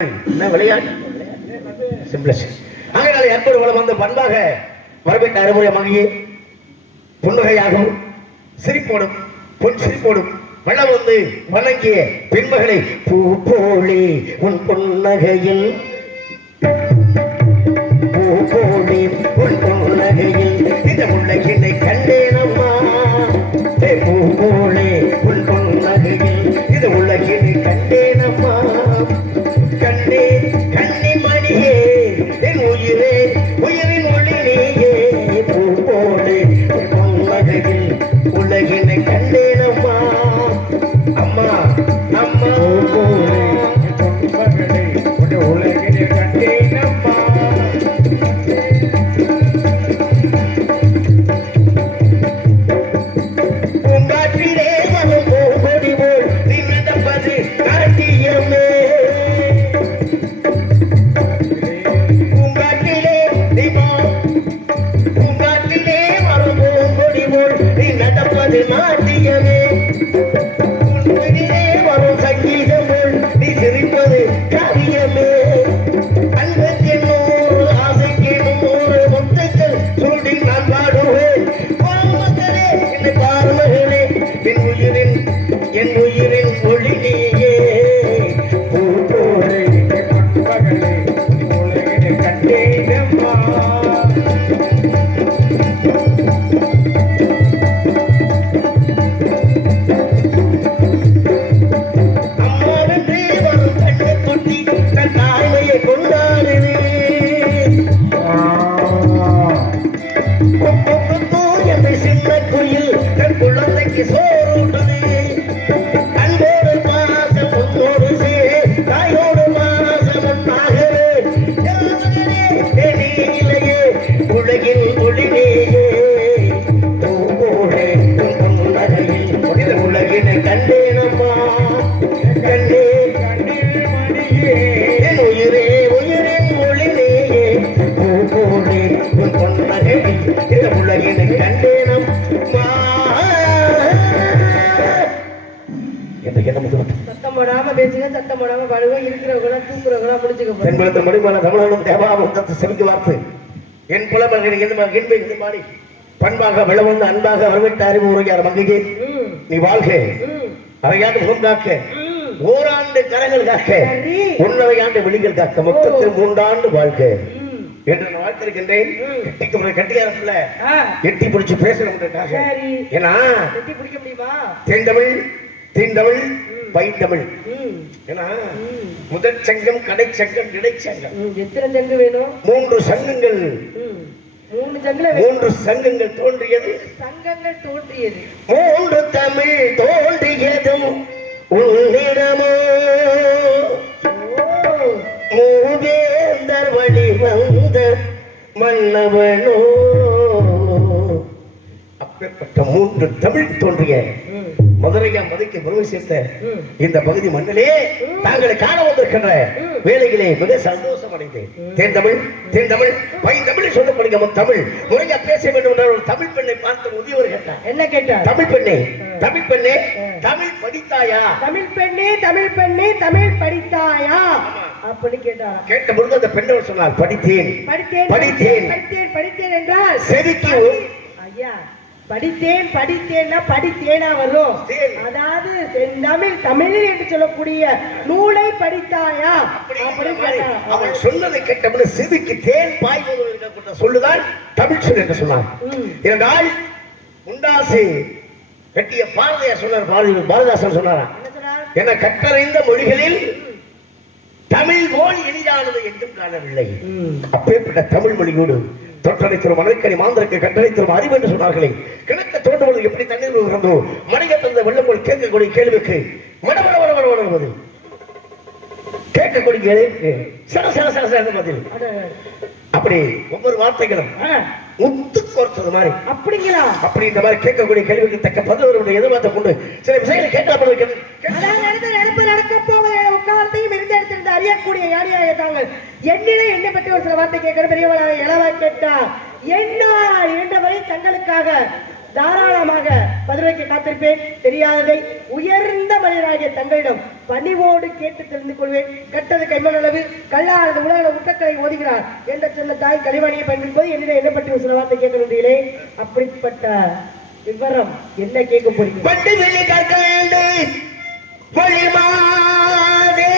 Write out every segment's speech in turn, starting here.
விளையாட்டு ஏற்படு வளம் வந்து பண்பாக வரவேற்ற அறுமுறை மகிழே புன்னகையாகவும் சிரிப்போடும் பொன் சிரிப்போடும் வளம் வந்து வணங்கிய பெண்மகளை பூ போலே உன் புன்னகையில் பூ போலே உன் புன்னகையில் இந்த முள்ளகினை கண்டேன் அம்மா பூ போலே உன் புன்னகையில் இந்த உலகினை கண்டேன் அம்மா கண்ணே கண்ணி மணியே என் உயிரே உயிரின் ஒளி நீயே பூ போலே பொன்னகையில் உலகினை கண்டேன் அம்மா அம்மா அம்மா போலே பொன்மகளே உலகினை கண்டேன் அம்மா பூங்காற்றிலே வரும் பூங்கொடி போல் நீ நடப்பது நாட்டியமே நாட்டியமே உன்னிலே வரும் சங்கீதம் போல் நீ சிரிப்பது காரியமே அன்புக்கு 100 ஆசைக்கு 100 முத்துக்கள் சூடி நான் பாடுவேன் மகளே என்னை பார்மகளே என் உயிரின் ஒளி நீயே பூ போலே மகளே உலகினை கண்டேனம்மா சோறுண்டது அன்போடு பாசம் உன்னோடு சேர தாயோடு பாசம் ஒன்றாகவே இல்லையே உலகின் ஒளிநேயே பூவோடே புன்னகையில் புனித உலகினை கண்டேனம்மா கண்டே கண்ணில் மணியே என் உயிரே உயிரின் ஒளிநேயே பூவோடே புன்னகையில் இந்த உலகினை கண்டேனம்மா சத்தம் போடாம பேசுங்க, சத்தம் போடாம பாடுவோம். இருக்கிறவங்களா தூங்குறவங்களா முடிச்சுக்க மடிமான தமிழனும் தேவாபுரத்தை செவிக்கு வார்த்து என் புலமல்களை என்பை மாடி பண்பாக விளவந்து அன்பாக வரவேற்ற அறிவு உரையார் மங்கையே நீ வாழ்க அரையாண்டு முகம் காக்க ஓராண்டு கரங்கள் காக்க 1.5 ஆண்டு வெளிகள் காக்க மொத்தத்தில் 3 ஆண்டு வாழ்க என்று நான் வாழ்த்திருக்கின்றேன். கட்டியாரத்துல எட்டி பிடிச்சு பேசணும்ன்றதுக்காக. ஏன்னா தீண்டமிழ் பைந்தமிழ் ஏன்னா முதற் சங்கம் கடை சங்கம் இடை சங்கம் எத்தனை சங்கம் வேணும்? 3 சங்கங்கள் 3 சங்கங்கள் தோன்றியது 3 தமிழ் தோன்றியதும் உன்னிடமோ மூவேந்தர் வழி வந்த மன்னவனோ அப்பேற்பட்ட 3 தமிழ் தோன்றிய மதுரையா மதுரைக்கு பெருமை சேர்த்த இந்த பகுதி மண்ணிலே தாங்களை காண வந்திருக்கின்ற வேலைகளே மிக சந்தோஷம் அடைந்தேன். தேன்தமிழ் பைந்தமிழ் சொல்லப்படுகிற தமிழ் முறையா பேச வேண்டும் என்ற ஒரு தமிழ் பெண்ணை பார்த்து முதியவர் கேட்டார். என்ன கேட்டார்? தமிழ் பெண்ணே தமிழ் படித்தாயா? தமிழ் படித்தாயா அப்படி கேட்டார். கேட்ட பொழுது அந்த பெண்ணவர் சொன்னார் படித்தேன் என்றால் செவிக்கு ஐயா படித்தேன்னா படித்தேனா வரும். அதாவது தமிழ் என்று சொல்லக்கூடிய நூலை படித்தாயா அப்படி அவன் சொன்னதை கேட்டபோது செவிக்கு தேன் பாய்வது சொல்லுதான் தமிழ் சொல் என்று சொன்னார். இரண்டால் முண்டாசு கட்டிய பாரதியார் சொன்னார். பாரதிதாசன் சொன்னாரா என கற்றறிந்த மொழிகளில் தமிழ் போல் எளிதானது என்றும் காணவில்லை. அப்பேற்பட்ட தமிழ் மொழியோடு தொற்றனைத்தரும் மணற்கனி மாந்தருக்கு கட்டளைத்தரும் அறிவு என்று சொன்னார்களே. கிணக்க தோன்றுவது எப்படி தண்ணீர் உகந்தோ மணிக தந்த வெள்ளம் போல் கேட்கக்கூடிய கேள்விக்கு மடமடமடமடமடமது கேட்கக்கூடிய கேள்விக்கு சர பதில். அப்படி ஒவ்வொரு வார்த்தைகளும் முத்து கோர்த்தது மாதிரி அப்படிங்களா அப்படி இந்த மாதிரி கேட்கக்கூடிய கேள்விக்கு தக்க பதில் எதிர்பார்த்து கொண்டு சில விஷயங்களை கேட்கலாம். அறியக்கூடிய யாரியாக தாங்கள் என்னை பற்றி ஒரு சில வார்த்தை கேட்கிற பெரியவளாக இளவா கேட்டா என்ன இரண்டவரை தங்களுக்காக தாராளமாக மதுரைக்கு காத்திருப்பேன். தெரியாததை உயர்ந்த மனிதராகிய தங்களிடம் பணிவோடு கேட்டு தெரிந்து கொள்வேன். கட்டது கைமளவு கல்லானது உலக உட்டக்களை ஓதுகிறார் என்ற சொன்ன தாய் கலைவாணியை பயன்படுத்தும் என்னிடம் என்ன பற்றி ஒரு சில வார்த்தை கேட்க வேண்டியதில்லை. அப்படிப்பட்ட விவரம் என்ன கேட்க போறீங்க? பட்டு வெளி கற்கண்டு பொழிமாதே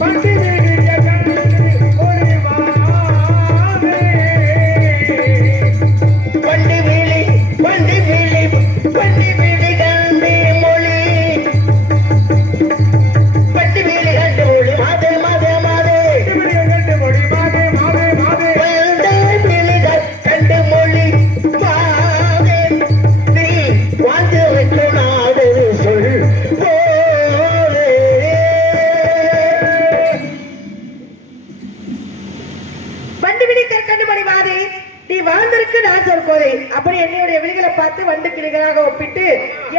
பட்டு வெளி கற்கண்டு பொழிமாதே பண்டு வெளி கண்டு மொழி பட்டு வெளி கண்டு மொழி மாதே மாதே மாதே கண்டு மொழி மாதே மாதே மாதே கண்டு மொழி மாதே நீ வாழ்ந்து வைக்க நாடு சொல் போலே வண்டு விழி கற்கண்டு மணி மாதே நீ வாழ்ந்திருக்கு நான் சொற்கோதை. அப்படி என்னுடைய விழிகளை பார்த்து வண்டு கிளிகளாக ஒப்பிட்டு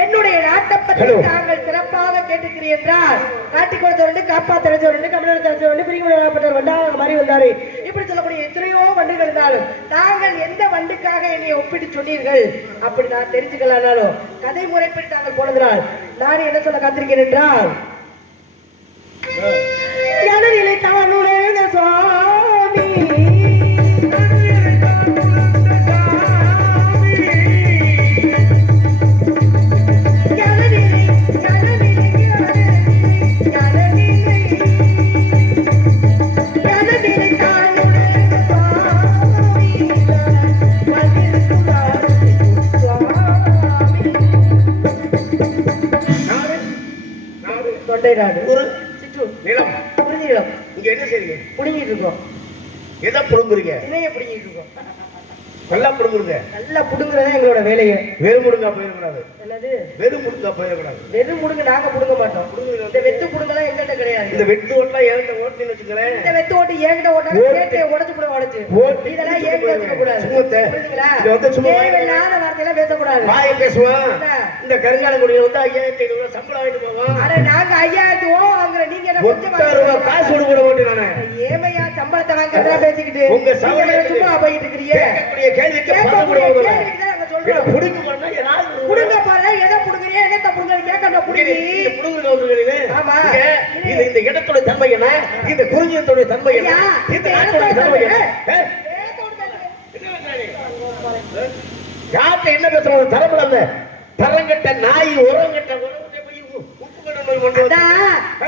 என்னுடைய நாட்டை பற்றி தாங்கள் சிறப்பாக கேட்டுக்கிறீர்கள் என்றால் காட்டிக் கொடுத்தவண்டு காப்பாத்தடைஞ்சவண்டு கமலர் தெரிஞ்சவண்டு பிரிவுப்பட்ட வண்டாக மாறி வந்தாரு. இப்படி சொல்லக்கூடிய எத்தனையோ வண்டுகள் இருந்தாலும் தாங்கள் எந்த வண்டுக்காக என்னை ஒப்பிட்டு சொன்னீர்கள் அப்படி நான் தெரிஞ்சுக்கலானாலும் கதை முறைப்படி தாங்கள் போனதனால் நான் என்ன சொல்ல காத்திருக்கிறேன் என்றால் எனதிலே தானுடைய சுவாமி தொண்டை நாடு ஒரு சிற்றூர் நிலம் புரிஞ்சு நிலம் இங்க என்ன செய்றீங்க? புடுங்கிட்டு இருக்கோம். எதை புடுங்குறீங்க? இணைய புடுங்கிட்டு இருக்கோம். நல்லா புடுங்குறீங்க. நல்லா புடுங்குறதா எங்களோட வேலையை. வெறும் முடுங்கா போயிடக்கூடாது. என்னது வெறும் முடுங்கா போயிடக்கூடாது. வெறும் முடுங்க நாங்க புடுங்க மாட்டோம். இந்த வெத்து புடுங்கலாம் எங்கிட்ட கிடையாது. இந்த வெட்டு ஓட்டலாம் ஏன்ட்ட ஓட்டின்னு வச்சுக்கிறேன். இந்த வெத்து ஓட்டி என்கிட்ட ஓட்டாங்க கேட்டை உடைச்சு கூட உடைச்சு இதெல்லாம் ஏன்கிட்ட வச்சுக்க கூடாது. புரியுதுங்களா? தேவையில்லாத வார்த்தையெல்லாம் பேசக்கூடாது. வாயை பேசுவான். இந்த கருங்காலங்குடியில வந்து 5500 சம்பளம் வாங்கிட்டு போவான். அட நாங்க 5000 ஓ வாங்குற நீங்க என்ன கொஞ்சம் ரூபாய் காசு கொடுக்க மாட்டேன் நானு. ஏமையா சம்பளத்தை வாங்குறதா பேசிக்கிட்டு உங்க சம்பளம் சும்மா போயிட்டு இருக்கீங்க. கேள்விக்கு புடுங்க பண்ணா யாரு புடுங்க பாரு எதை புடுங்கறியா என்னத்த புடுங்க கேட்கற புடுங்கி புடுங்குற ஒருங்களே. ஆமா இந்த இடத்தோட தன்மை என்ன? இந்த குறிஞ்சியத்தோட தன்மை என்ன? இந்த நாட்டோட தன்மை என்ன? யார்கிட்ட என்ன பேசுறது? தரப்படாத தரங்கட்ட நாய் உரங்கட்ட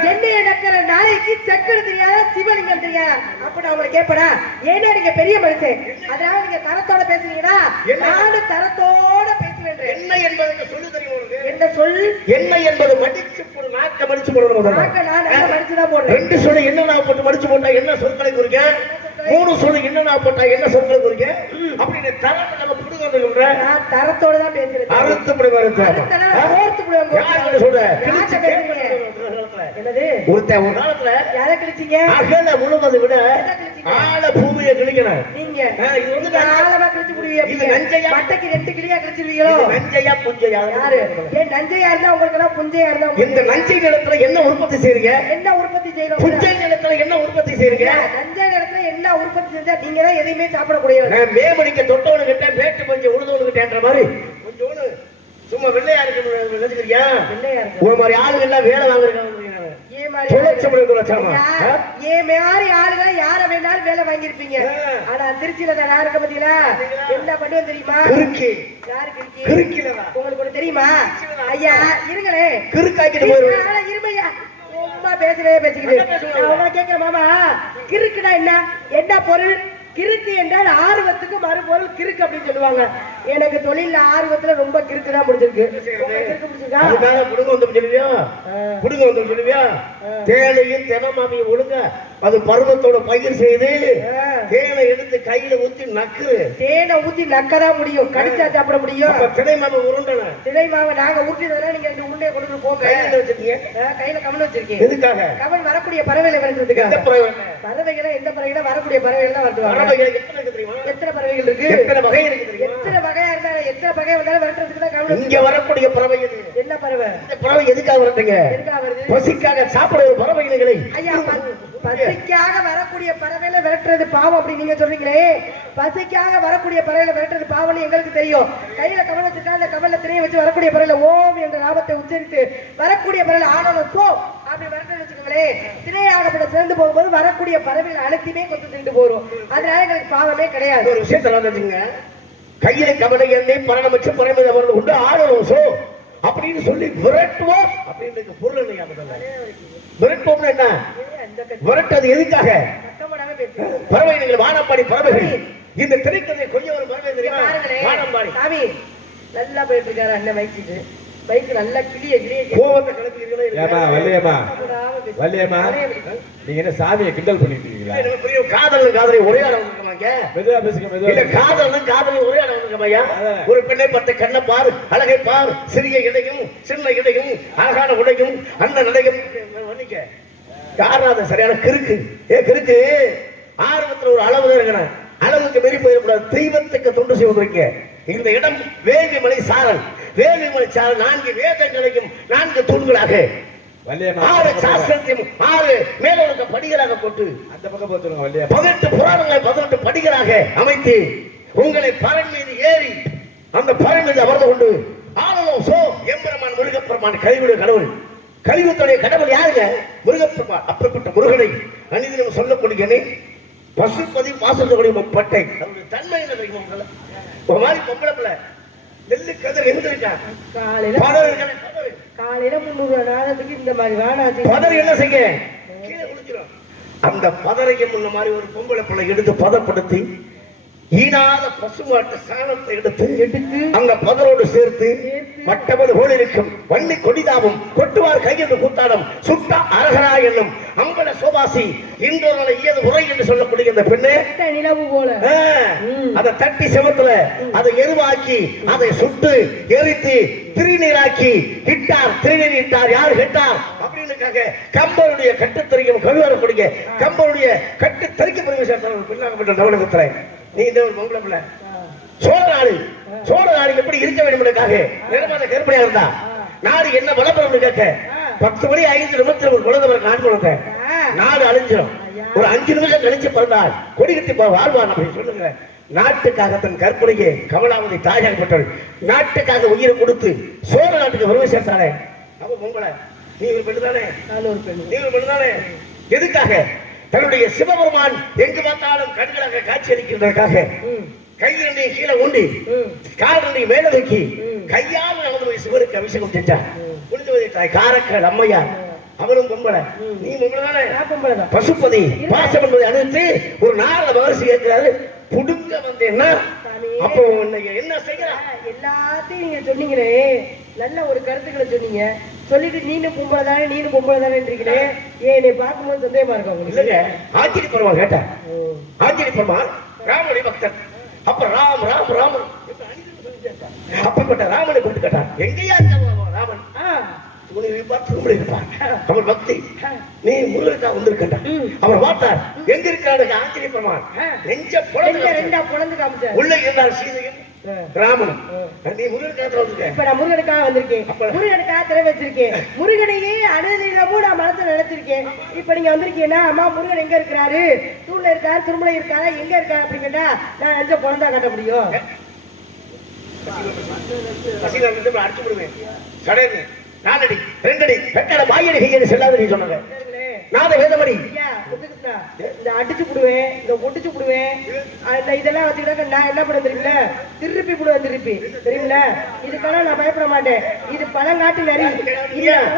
எண்ணெய் நடக்கிற நாளைக்கு சக்கரை தெரியாத சிவலிங்கம் தெரியாத அப்ப நான் உங்களை கேட்படா ஏன்னா நீங்க பெரிய மனுஷன் அதனால நீங்க தரத்தோட பேசுறீங்கன்னா நானும் தரத்தோட பேசுவேன். என்ன என்பதற்கு சொல்லு தெரியும்? என்ன சொல்? என்ன என்பது மடிச்சு போடு. நாக்க மடிச்சு போடணும். நான் மடிச்சுதான் போடுறேன். 2 சொல்லு என்ன நான் போட்டு மடிச்சு போட்டா என்ன சொற்களை குறிக்க? 3 சொல்லு என்ன நான் போட்டா என்ன சொற்களை குறிக்க? அப்படின்னு தரம் நம்ம புடுங்க வந்துடுற. நான் தரத்தோட தான் பேசுறேன். அறுத்துப்படி வருது. யாரு சொல்ற? என்னது ஒருத்தன் ஒரு காலத்துல யாரை கிழிச்சீங்க? அகல முழுவதை விட ஆழ பூமியை கிழிக்கணும். நீங்க இது வந்து ஆழமா கிழிச்சு முடிவீங்க. இது நஞ்சையா மட்டைக்கு 2 கிளியா கிழிச்சிருவீங்களோ? நஞ்சையா புஞ்சையா? யாரு ஏன் நஞ்சையா இருந்தா உங்களுக்கு எல்லாம் புஞ்சையா இருந்தா இந்த நஞ்சை நிலத்துல என்ன உற்பத்தி செய்றீங்க? என்ன உற்பத்தி செய்யறோம்? புஞ்சை நிலத்துல என்ன உற்பத்தி செய்றீங்க? நஞ்சை நிலத்துல என்ன உற்பத்தி செஞ்சா நீங்க தான் எதையுமே சாப்பிடக்கூடியவர். நான் மேமடிக்க தொட்டவனு கிட்ட வேட்டு பஞ்சு உழுதவனு கிட்டன்ற மாதிரி கொஞ்சோன்னு சும்மா வெள்ளையா இருக்கு நினைச்சுக்கிறியா? வெள்ளையா இருக்கு ஒரு மாதிரி ஆளுங்க எல்லாம் வேலை வாங்குறாங்க. ஏன் மாதிரி ஆளுகளை யார வேணாலும் வேலை வாங்கிருப்பீங்க. ஆனா திருச்சியில தான் யாருக்க பாத்தீங்களா என்ன பண்ணுவோம் தெரியுமா? உங்களுக்கு ஒண்ணு தெரியுமா? ஐயா இருங்களே இருமையா ரொம்ப பேசிக்கிட்டு அவங்க கேட்கிற மாமா கிறுக்குனா என்ன என்ன பொருள்? கிறுக்கு என்றால் ஆர்வத்துக்கு மறுபொருள் கிறுக்கு அப்படின்னு சொல்லுவாங்க. எனக்கு தொழில ஆர்வத்துல ரொம்ப கிறுக்கு தான் முடிச்சிருக்கு. தேனையும் தினமாமியும் ஒழுங்க அது பருவத்தோட பயிர் செய்து தேனை எடுத்து கையில ஊத்தி நக்கு. தேனை ஊத்தி நக்கதான் முடியும். கடிச்சா சாப்பிட முடியும். திணை மாவை உருண்டன. திணை மாவை நாங்க ஊட்டினதுனால நீங்க 2 உருண்டையை கொண்டு போங்க. கையில வச்சிருக்கீங்க. கையில கமன் வச்சிருக்கீங்க. எதுக்காக? கமன் வரக்கூடிய பறவைகளை வருகிறதுக்கு. எந்த பறவை? பறவைகளை எந்த பறவைகளை வரக்கூடிய பறவைகள் தான் வருவாங்க. பறவைகள் எத்தனை இருக்கு தெரியுமா? எத்தனை பறவைகள் இருக்கு? எத்தனை வகை இருக்கு தெரியுமா? எத்தனை வகையா இருந்தாலும் எத்தனை வகை வந்தாலும் வரதுக்கு தான் கமன். இங்க வரக்கூடிய பறவை என்ன பறவை? இந்த பறவை எதுக்காக வருதுங்க? எதுக்காக வருது? பசிக்காக சாப்பிடுற பறவைகளை ஐயா பசிக்காக வரக்கூடிய பறவையில விரட்டுறது பாவம் அப்படி நீங்க சொல்றீங்களே, பசிக்காக வரக்கூடிய பறவையில விரட்டுறது பாவம்னு எங்களுக்கு தெரியும். கையில கவல் வச்சுட்டா அந்த கவல்ல திரையை வச்சு வரக்கூடிய பறவையில ஓம் என்ற நாமத்தை உச்சரித்து வரக்கூடிய பறவையில ஆனோம் போ அப்படி விரட்டுறது வச்சுக்கோங்களேன், திரையாகப்பட சேர்ந்து போகும்போது வரக்கூடிய பறவையில அழுத்தியுமே கொத்து திண்டு போறோம். அதனால எங்களுக்கு பாவமே கிடையாது. ஒரு விஷயத்த வந்துங்க, கையில கவலை எண்ணெய் பரணம் வச்சு பறவை அமர்ந்து கொண்டு ஆடணும் சோ அப்படின்னு சொல்லி விரட்டுவோம் அப்படின்னு பொருள் இல்லையா? விரட்டுவோம்னா என்ன? விரட்டது எதுக்காக? பறவைகள் வானம்பாடி பறவைகள் இந்த திரைக்கதை கொஞ்சம் ஒரு பறவை தெரியுமா? வானம்பாடி சாமி நல்லா போயிட்டு இருக்காரு அண்ணன் வயிற்றுக்கு பைக்கு நல்லா கிளிய கோவத்தை கிளப்பிக்கிறீங்களா? வள்ளியம்மா நீங்க என்ன சாமியை கிண்டல் பண்ணிட்டு இருக்கீங்களா? காதலும் காதலை ஒரே ஆட வந்துருக்கமாங்க. மெதுவா பேசுங்க, மெதுவா. காதலும் காதலும் ஒரே ஆட வந்துருக்கமாயா? ஒரு பெண்ணை பார்த்து கண்ணை பாரு, அழகை பாரு, சிறிய இடையும் சின்ன இடையும் அழகான உடையும் அண்ணன் நடையும் யாராவது சரியான கிறுக்கு கிறுக்கு ஆர்வத்துல ஒரு அளவு இருக்கணும். அளவுக்கு மீறி போயிடக்கூடாது. தெய்வத்துக்கு தொண்டு செய்வதற்கு இந்த இடம் வேலிமலை சாரல். வேலிமலை சாரல் 4 வேதங்களையும் 4 தூண்களாக 6 சாஸ்திரத்தையும் 6 மேலோக படிகளாக போட்டு அந்த பக்கம் போச்சுருங்க வள்ளியா. 18 புராணங்களை 18 படிகளாக அமைத்து உங்களை பறன் மீது ஏறி அந்த பறன் மீது அமர்ந்து கொண்டு ஆளுநர் சோ எம்பெருமான் முருகப்பெருமான் கலியுடைய கடவுள். கலியுடைய கடவுள் யாருங்க? முருகப்பெருமான். அப்படிப்பட்ட முருகனை அனிதினம் சொல்லக்கூடிய பசுபதி பாசத்தக்கூடிய பட்டை அவருடைய தன்மை என்ன தெரியுமா? ஒரு மாதிரி பொம்பளை பிள்ளை நெல்லு கதிர் எழுந்திருக்கா காலையில 300 நாளத்துக்கு இந்த மாதிரி வேணாச்சு பதர் என்ன செய்ய கீழே குளிச்சிடும். அந்த பதறைக்கு முன்ன மாதிரி ஒரு பொம்பளை பிள்ளை எடுத்து பதப்படுத்தி ஈனாத பசுமாட்டு சாணத்தை எடுத்து அந்த பதரோடு சேர்த்து மட்டவது போல் இருக்கும் வன்னி கொடிதாவும் கொட்டுவார் கையென்று கூத்தாடம் சுட்டா அரகரா என்னும் அம்பல சோபாசி இன்றோர்களை ஈயது உரை என்று சொல்லக்கூடிய இந்த பெண்ணு நிலவு போல அதை தட்டி செவத்துல அதை எருவாக்கி அதை சுட்டு எரித்து திருநீராக்கி இட்டார். திருநீர் இட்டார் யார் கேட்டார் அப்படின்னு கம்பருடைய கட்டுத்தறிக்கும் கழுவரக்கூடிய கம்பருடைய கட்டு தறிக்கப்படுகிற பின்னாகப்பட்ட நவநகத்துல நீ இந்த ஒரு பொம்பளை பிள்ளை சோழ நாடு எப்படி இருக்க வேண்டும் என்பதற்காக நிறமாத கற்பனையா இருந்தா நாடு என்ன வளப்படும் கேட்க 10 மணி 5 நிமிஷத்துல ஒரு குழந்தை நான் குழந்தை நாடு அழிஞ்சிடும். ஒரு 5 நிமிஷம் கழிச்சு பிறந்தால் கொடி கட்டி வாழ்வான் அப்படின்னு சொல்லுங்க. நாட்டுக்காக தன் கற்பனைக்கு கமலாவதி தாயாகப்பட்டவள் நாட்டுக்காக உயிரை கொடுத்து சோழ நாட்டுக்கு வருவ சேர்த்தானே அவ பொம்பளை. நீ ஒரு பெண்ணு தானே? நீ ஒரு பெண்ணு தானே? எதுக்காக? தன்னுடைய சிவபெருமான் எங்கு பார்த்தாலும் கண்களாக காட்சி அளிக்கின்றதற்காக கையில் கீழே ஊண்டி கால் மேல வைக்கி கையால் நடந்து போய் சிவருக்கு அபிஷேகம் செஞ்சார். புனிதவதி தாய் காரக்கல் அம்மையார் அவளும் பொம்பளை. நீ பொம்பளை தானே? பசுபதி பாசம் என்பதை அணிவித்து ஒரு நாள மகர்ஷி கேட்கிறாரு புடுங்க வந்தேன்னா அப்போ என்ன செய்யறா? எல்லாத்தையும் நீங்க சொன்னீங்களே நல்ல ஒரு கருத்துக்களை சொன்னீங்க. சொல்லிட்டு நீனும் பொம்பளை தானேன்றீங்களே ஏன் பார்க்கும்போது சந்தேகமா இருக்கும். இல்லைங்க ஆச்சரியப்படுமா கேட்டா ஆச்சரியப்படுமா ராமனுடைய பக்தன். அப்ப ராம் ராம் ராமன் அப்படிப்பட்ட ராமனை கூப்பிட்டு கேட்டான் எங்கேயா ராமன் அவர் பக்தி நீ முருகனுக்காக வந்திருக்கா அவர் பார்த்தார் எங்க இருக்காரு ஆச்சரியப்படுவான். நெஞ்ச உள்ள இருந்தார் சீதையும் ராமன். நீ முருகனுக்காக வந்திருக்கேன் முருகனுக்காக திரை வச்சிருக்கேன் முருகனையே அனுதினமும் நான் மனசுல நினைச்சிருக்கேன். இப்ப நீங்க வந்திருக்கீங்கன்னா அம்மா முருகன் எங்க இருக்காரு? தூண்ல இருக்காரு திருமலை இருக்காரா எங்க இருக்காரு அப்படின்னு கேட்டா நான் நினைச்ச குழந்தை காட்ட முடியும். அடிச்சு விடுவேன் கடைன்னு 4 அடி 2 அடி 2 அடி வாயடி கையடி செல்லாத நீ சொன்னாங்க. நாத வேதமடி இந்த அடிச்சு புடுவேன் இந்த ஒட்டிச்சு புடுவேன் இதெல்லாம் வச்சுக்கிட்டாக்க நான் என்ன பண்ண தெரியுமில திருப்பி புடுவேன் திருப்பி தெரியுமில. இதுக்கெல்லாம் நான் பயப்பட மாட்டேன். இது பழங்காட்டு நரி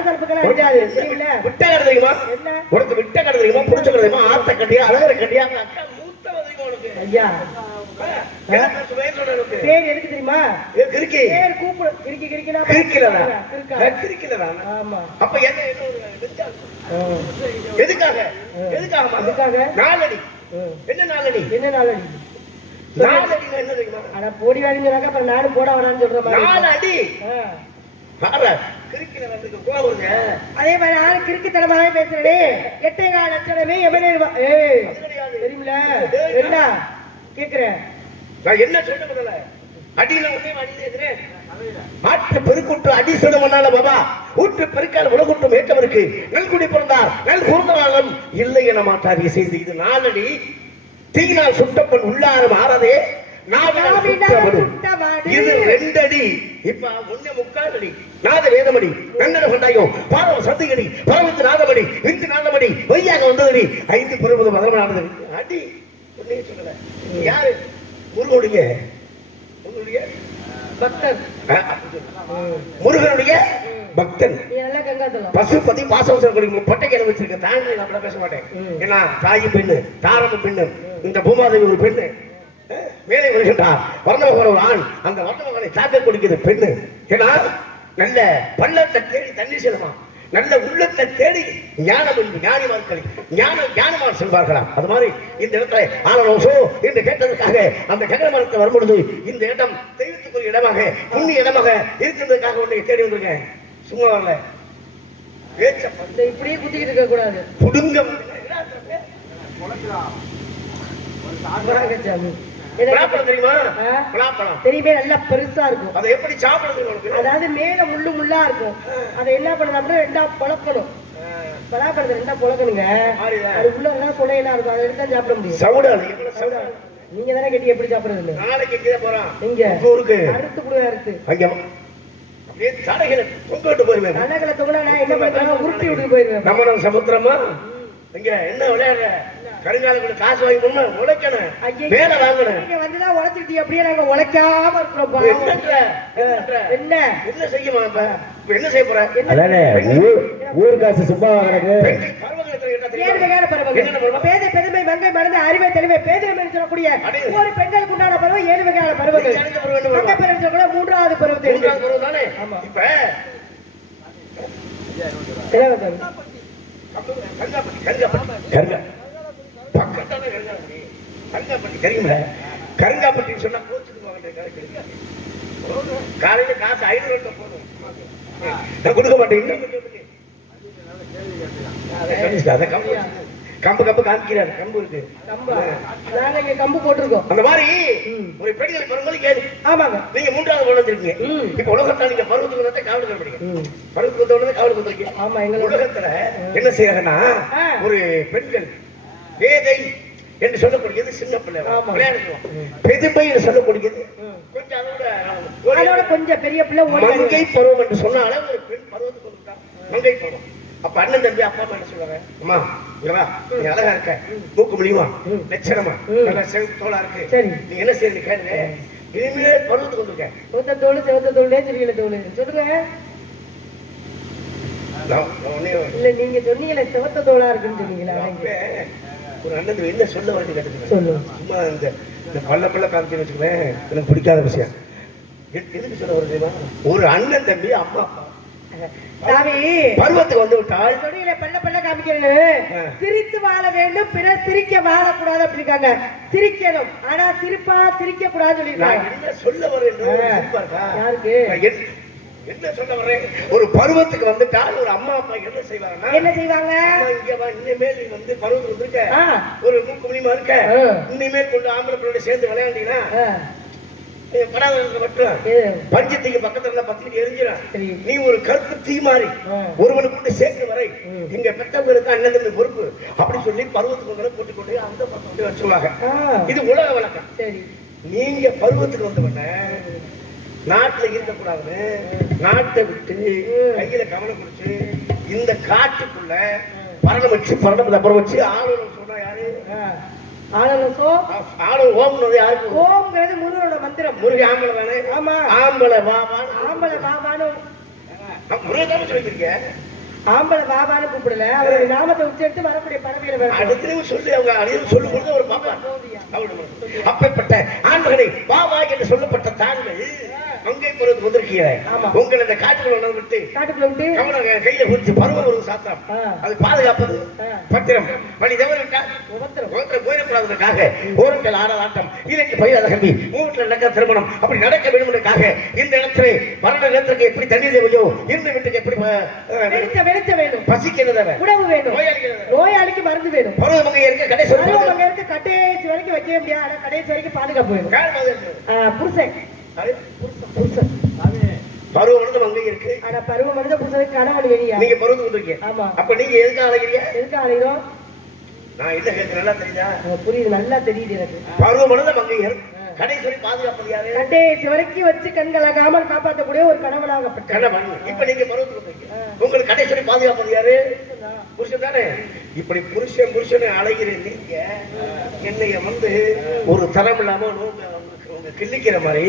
சலப்புக்கெல்லாம் அடிக்காது தெரியுமில. விட்ட கடை தெரியுமா? உனக்கு விட்ட கடை தெரியுமா? புடிச்ச கடை தெரியுமா? ஆத்த கட்டியா அழகர கட்டியா ஐயா பேர் எதுக்கு தெரியுமா? பேர் கூப்பிடு கிறுக்கி கிறுக்கினா கிறுக்கிலடா. ஆமா அப்ப என்ன எதுக்காக எதுக்காக 4 அடி என்ன 4 அடி என்ன 4 அடி 4 அடி என்ன தெரியுமா? அட போடி வாங்கினாக்க அப்புறம் நானும் போட வேணாம்னு சொல்ற மாதிரி 4 அடி அதே மாதிரி நானும் கிறுக்குத்தனமாவே பேசுறேனே. 8 லட்சணமே எவனே தெரியுமில என்ன கேக்குறேன் நான் என்ன சொல்ல அடியில ஒண்ணே அடியில ஆற்று பெருக்குற்று அடிசுட மண்ணால பாபா ஊற்று பெருக்கால் உலகுற்றும் ஏற்றவருக்கு நல்குடி பிறந்தார் நல் கூர்ந்தாலும் இல்லை என மாட்டார் இசைந்து இது நாளடி தீயினால் சுட்டப்பன் உள்ளாரும் ஆறதே இது 2 அடி இப்ப 1.25 அடி நாத வேதமடி நன்னட கொண்டாயோ பாதம் சந்திகடி பரவத்து நாதமடி விந்து நாதமடி பொய்யாக வந்ததடி 5 பருவம் 16 அடி சொல்லல யாரு முருகனுடைய பக்தர் முருகனுடைய பக்தன் கங்காதலம் பசுபதி பாசவசம் பொட்டைக்கையில வச்சிருக்க தாண்டி நான் பேச மாட்டேன் ஏன்னா தாயும் பெண்ணு தாரமும் பெண்ணு இந்த பூமாதேவி ஒரு பெண்ணு மேலே வருகின்றார் வர்ணமகன் ஒரு ஆண் அந்த வர்ணமகனை தாக்க கொடுக்கிறது பெண்ணு ஏன்னா நல்ல பள்ளத்தை தேடி தண்ணீர் செல்லுமா நல்ல உள்ளத்தை தேடி ஞானம் என்று ஞானிமார்கள் ஞானமான் செல்வார்களாம் அது மாதிரி இந்த இடத்துல ஆனோசோ என்று கேட்டதற்காக அந்த கங்கண மரத்தை வரும்பொழுது இந்த இடம் தெய்வத்துக்குரிய இடமாக புண்ணிய இடமாக இருக்கிறதுக்காக உன்னை தேடி வந்திருக்கேன் சும்மா வரல பேச்ச இப்படியே குத்திக்கிட்டு இருக்க கூடாது புடுங்க தெரியுமா தெரியுமே நல்லா பெருசா இருக்கும் அதை எப்படி சாப்பிடுறது அதாவது மேல முள்ளு முள்ளா இருக்கும் அதை என்ன பண்ணணும் ரெண்டா பொழக்கணும் பலாப்பழத்தை ரெண்டா பொழக்கணுங்க அது உள்ள சொலையெல்லாம் இருக்கும் அதை எடுத்தா சாப்பிட முடியும் நீங்க தானே கேட்டி எப்படி சாப்பிடுறது நாளைக்கு எங்க போறோம் இங்க ஊருக்கு அறுத்து கூட அறுத்து அங்க அப்படியே தடைகளை தொங்கிட்டு போயிருவேன் தடைகளை தொங்கினா என்ன பண்ணுறாங்க உருட்டி விட்டு போயிருவேன் நம்ம சமுத்திரமா இங்க என்ன விளையாடுற கருங்கால காசு வாங்கி போனா உழைக்கணும் வேலை வாங்கணும் நீங்க வந்துதான் உழைச்சிட்டு அப்படியே நாங்க உழைக்காம இருக்கிறோம் என்ன என்ன செய்யுமா இப்ப என்ன செய்ய போற ஊர் காசு சும்மா வாங்குறது பேதை பெருமை மங்கை மறந்து அறிவை தெளிவை பேதை சொல்லக்கூடிய ஒரு பெண்களுக்கு உண்டான பருவம் 7 வகையான பருவங்கள் மங்கை பெருமை சொல்லக்கூடிய 3வது பருவத்தை இப்ப கருங்காப்பட்டி சொன்னா காலையில காசு 500 போதும் நான் கொடுக்க மாட்டேன் கம்பு கம்பு காமிக்கிறாரு கம்பு இருக்கு கம்பு போட்டிருக்கோம் அந்த மாதிரி ஒரு பெண்களை பருவங்கள் கேடு ஆமாங்க நீங்க 3வது கொண்டு வந்திருக்கீங்க இப்ப உலகத்துல நீங்க பருவத்துக்கு வந்து காவல் கண்டுபிடிங்க பருவத்துக்கு வந்து காவல் கண்டுபிடிங்க ஆமா எங்க உலகத்துல என்ன செய்யறாங்கன்னா ஒரு பெண்கள் வேதை என்று சொல்லக்கூடியது சின்ன பிள்ளை விளையாடுவோம் பெருமை என்று சொல்லக்கூடியது கொஞ்சம் அதோட கொஞ்சம் பெரிய பிள்ளை மங்கை பருவம் என்று சொன்னாலே ஒரு பெண் பருவத்துக்கு வந்துட்டா மங்கை பருவம் அப்ப அண்ணன் தம்பி அப்பா அம்மா என்ன சொல்லுவாங்க அம்மா இங்கவா நீ அழகா இருக்க மூக்கு முடியுமா லட்சணமா நல்லா செவப்பு தோளா இருக்கு நீ என்ன செய்யறது கேளுங்க இனிமே பருவத்துக்கு வந்திருக்கேன் செவத்த தோல் செவத்த தோல்லே தெரியல தோல் சொல்லுங்க இல்ல நீங்க சொன்னீங்களே செவத்த தோளா இருக்குன்னு சொன்னீங்களா ஒரு அண்ணன் என்ன சொல்ல வேண்டிய கேட்டுக்கேன் சும்மா இந்த பள்ள காமிச்சு வச்சுக்குவேன் எனக்கு பிடிக்காத விஷயம் எதுக்கு சொல்ல வருது ஒரு அண்ணன் தம்பி அம்மா அப்பா பருவத்துக்கு வந்து விட்டால் பள்ள காமிக்கிறது சிரித்து வாழ வேண்டும் பிறர் சிரிக்க வாழக்கூடாது அப்படிங்காங்க சிரிக்கணும் ஆனா சிரிப்பா சிரிக்க கூடாது சொல்லிருக்காங்க என்ன சொல்ல வரேன் என்ன சொல்ல வரேன் ஒரு பருவத்துக்கு வந்துட்டால் ஒரு அம்மா அப்பா என்ன செய்வாங்க இனிமேல் நீ வந்து பருவத்துக்கு வந்திருக்க ஒரு மூக்கு முடியுமா இருக்க இனிமேல் கொண்டு ஆம்பளை பிள்ளை சேர்ந்து விளையாண்டீங்கன்னா பஞ்சத்துக்கு பக்கத்துல பத்திரிக்கை எரிஞ்சிடும் நீ ஒரு கருப்பு தீ மாறி ஒருவனுக்கு சேர்க்க வரை இங்க பெற்றவங்களுக்கு அண்ணன் தம்பி பொறுப்பு அப்படி சொல்லி பருவத்துக்கு கூட்டிக் கொண்டு அந்த பக்கம் வச்சுருவாங்க இது உலக வழக்கம் நீங்க பருவத்துக்கு வந்தவன நாட்டுல இருக்கக்கூடாதுன்னு நாட்டை விட்டு கையில கவனம் கொடுத்து இந்த காட்டுக்குள்ள பரணம் வச்சு பரணம் அப்புறம் வச்சு ஆளுநர் சொன்னா யாரு ஓம்ங்கிறது முருகனோட மந்திரம் முருகன் ஆம்பளை தானே ஆமா ஆம்பளை பாபான்னு முருகன் சொல்லிருக்கேன் ஆம்பளை பாபான்னு கூப்பிடல அவருடைய நாமத்தை உச்சரித்து வரக்கூடிய பறவையில அடுத்து சொல்லி அவங்க அடியில் சொல்லும் பொழுது ஒரு பாபா அப்பேற்பட்ட ஆண்மகனை பாபா என்று சொல்லப்பட்ட தாங்கள் அங்கே பொறுத்து வந்திருக்கீங்க உங்களை இந்த காட்டுக்குள்ள விட்டு கவனம் கையில குறித்து பருவம் ஒரு சாத்திரம் அது பாதுகாப்பது பத்திரம் வழி தவறிவிட்டால் போயிடக்கூடாதற்காக ஓரத்தில் ஆடலாட்டம் இதற்கு பயிராத கல்வி மூவத்தில் நடக்க திருமணம் அப்படி நடக்க வேண்டும் என்பதற்காக இந்த இடத்துல மரண நேரத்திற்கு எப்படி தண்ணீர் தேவையோ இருந்த வீட்டுக்கு எப்படி பசிக்கிறது உணவு வேணும் நோயாளிக்கு மருந்து வேணும் பருவமங்கை இருக்க கடைசி வரைக்கும் வைக்க முடியாது கடைசி வரைக்கும் பாதுகாப்பு வேணும் புருஷன் பருவம் மங்கை இருக்கு. ஆனா பருவம் மனித புருஷனுக்கு கணவன் வெளியா? நீங்க பருவத்துக்கு வந்திருக்கீங்க. ஆமா. அப்ப நீங்க எதுக்கு அழைக்கிறீங்க? எதுக்கு அழைக்கிறோம்? நான் என்ன கேட்க நல்லா தெரியுதா? புரியுது, நல்லா தெரியுது எனக்கு. பருவ மனித மங்கையர் கடைசி பாதுகாப்பது யாரு? கடைசி வரைக்கும் வச்சு கண்களாகாமல் காப்பாற்றக்கூடிய ஒரு கணவனாகப்பட்ட கணவன். இப்ப நீங்க பருவத்துக்கு வந்திருக்கீங்க. உங்களுக்கு கடைசி பாதுகாப்பது யாரு? புருஷன் தானே. இப்படி புருஷனை அழைக்கிறேன். நீங்க என்னைய வந்து ஒரு தரம் இல்லாம உங்க கிள்ளிக்கிற மாதிரி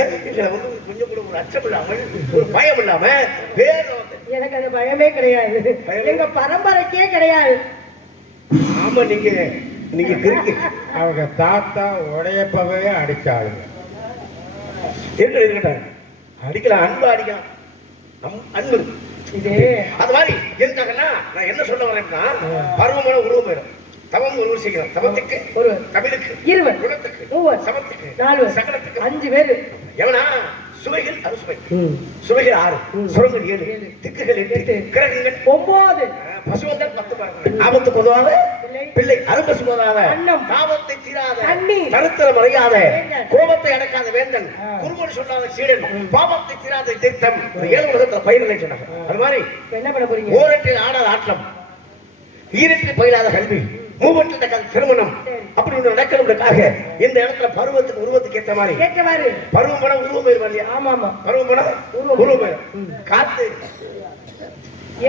எங்களை வந்து கொஞ்சம் கூட ஒரு அச்சம் இல்லாமல் ஒரு பயம் இல்லாம எனக்கு அந்த பயமே கிடையாது. எங்க பரம்பரைக்கே கிடையாது. ஆமா, நீங்க கிறுக்கி அவங்க தாத்தா உடையப்பவே அடிச்சாளுங்க. இருக்கட்டும், அடிக்கலாம், அன்பு அடிக்கலாம், அன்பு இது அது மாதிரி. எதுக்காகன்னா நான் என்ன சொல்ல வரேன்னா, பருவமான உருவம் வேணும். தவம் ஒரு செய்யணும். தவத்துக்கு ஒரு தமிழுக்கு இருவர் குணத்துக்கு மூவர் சமத்துக்கு நாலு சகலத்துக்கு 5 பேரு. எவனா சுவைகள் அறுசுவை, சுவைகள் 6, சுரங்கள் 7, திக்குகள் 8, கிரகங்கள் 9, பசுவங்கள் 10 பாருங்க. ஆபத்துக்கு உதவாத பிள்ளை, அரும்பசு உதவாத அன்னம், தாபத்தை தீராத தண்ணீர், கருத்தரம் அறியாத வேந்தன், கோபத்தை அடக்காத வேந்தன், குறுமொழி சொல்லாத சீடன், பாபத்தை தீராத தீர்த்தம். 7 உலகத்துல பயிரில்லை சொன்னாங்க. அது மாதிரி என்ன பண்ண போறீங்க? ஓரத்தில் ஆடாத ஆட்டம், ஈரத்தில் பயிலாத கல்வி, மூவற்றில் நடக்காத திருமணம், அப்படி ஒன்று நடக்கணும்ன்றக்காக இந்த இடத்துல பருவத்துக்கு உருவத்துக்கு ஏற்ற மாதிரி கேட்டவாறு பருவம் படம் உருவம் பெயர் இல்லையா? ஆமா ஆமா, பருவம் படம் உருவம் பெயர். காத்து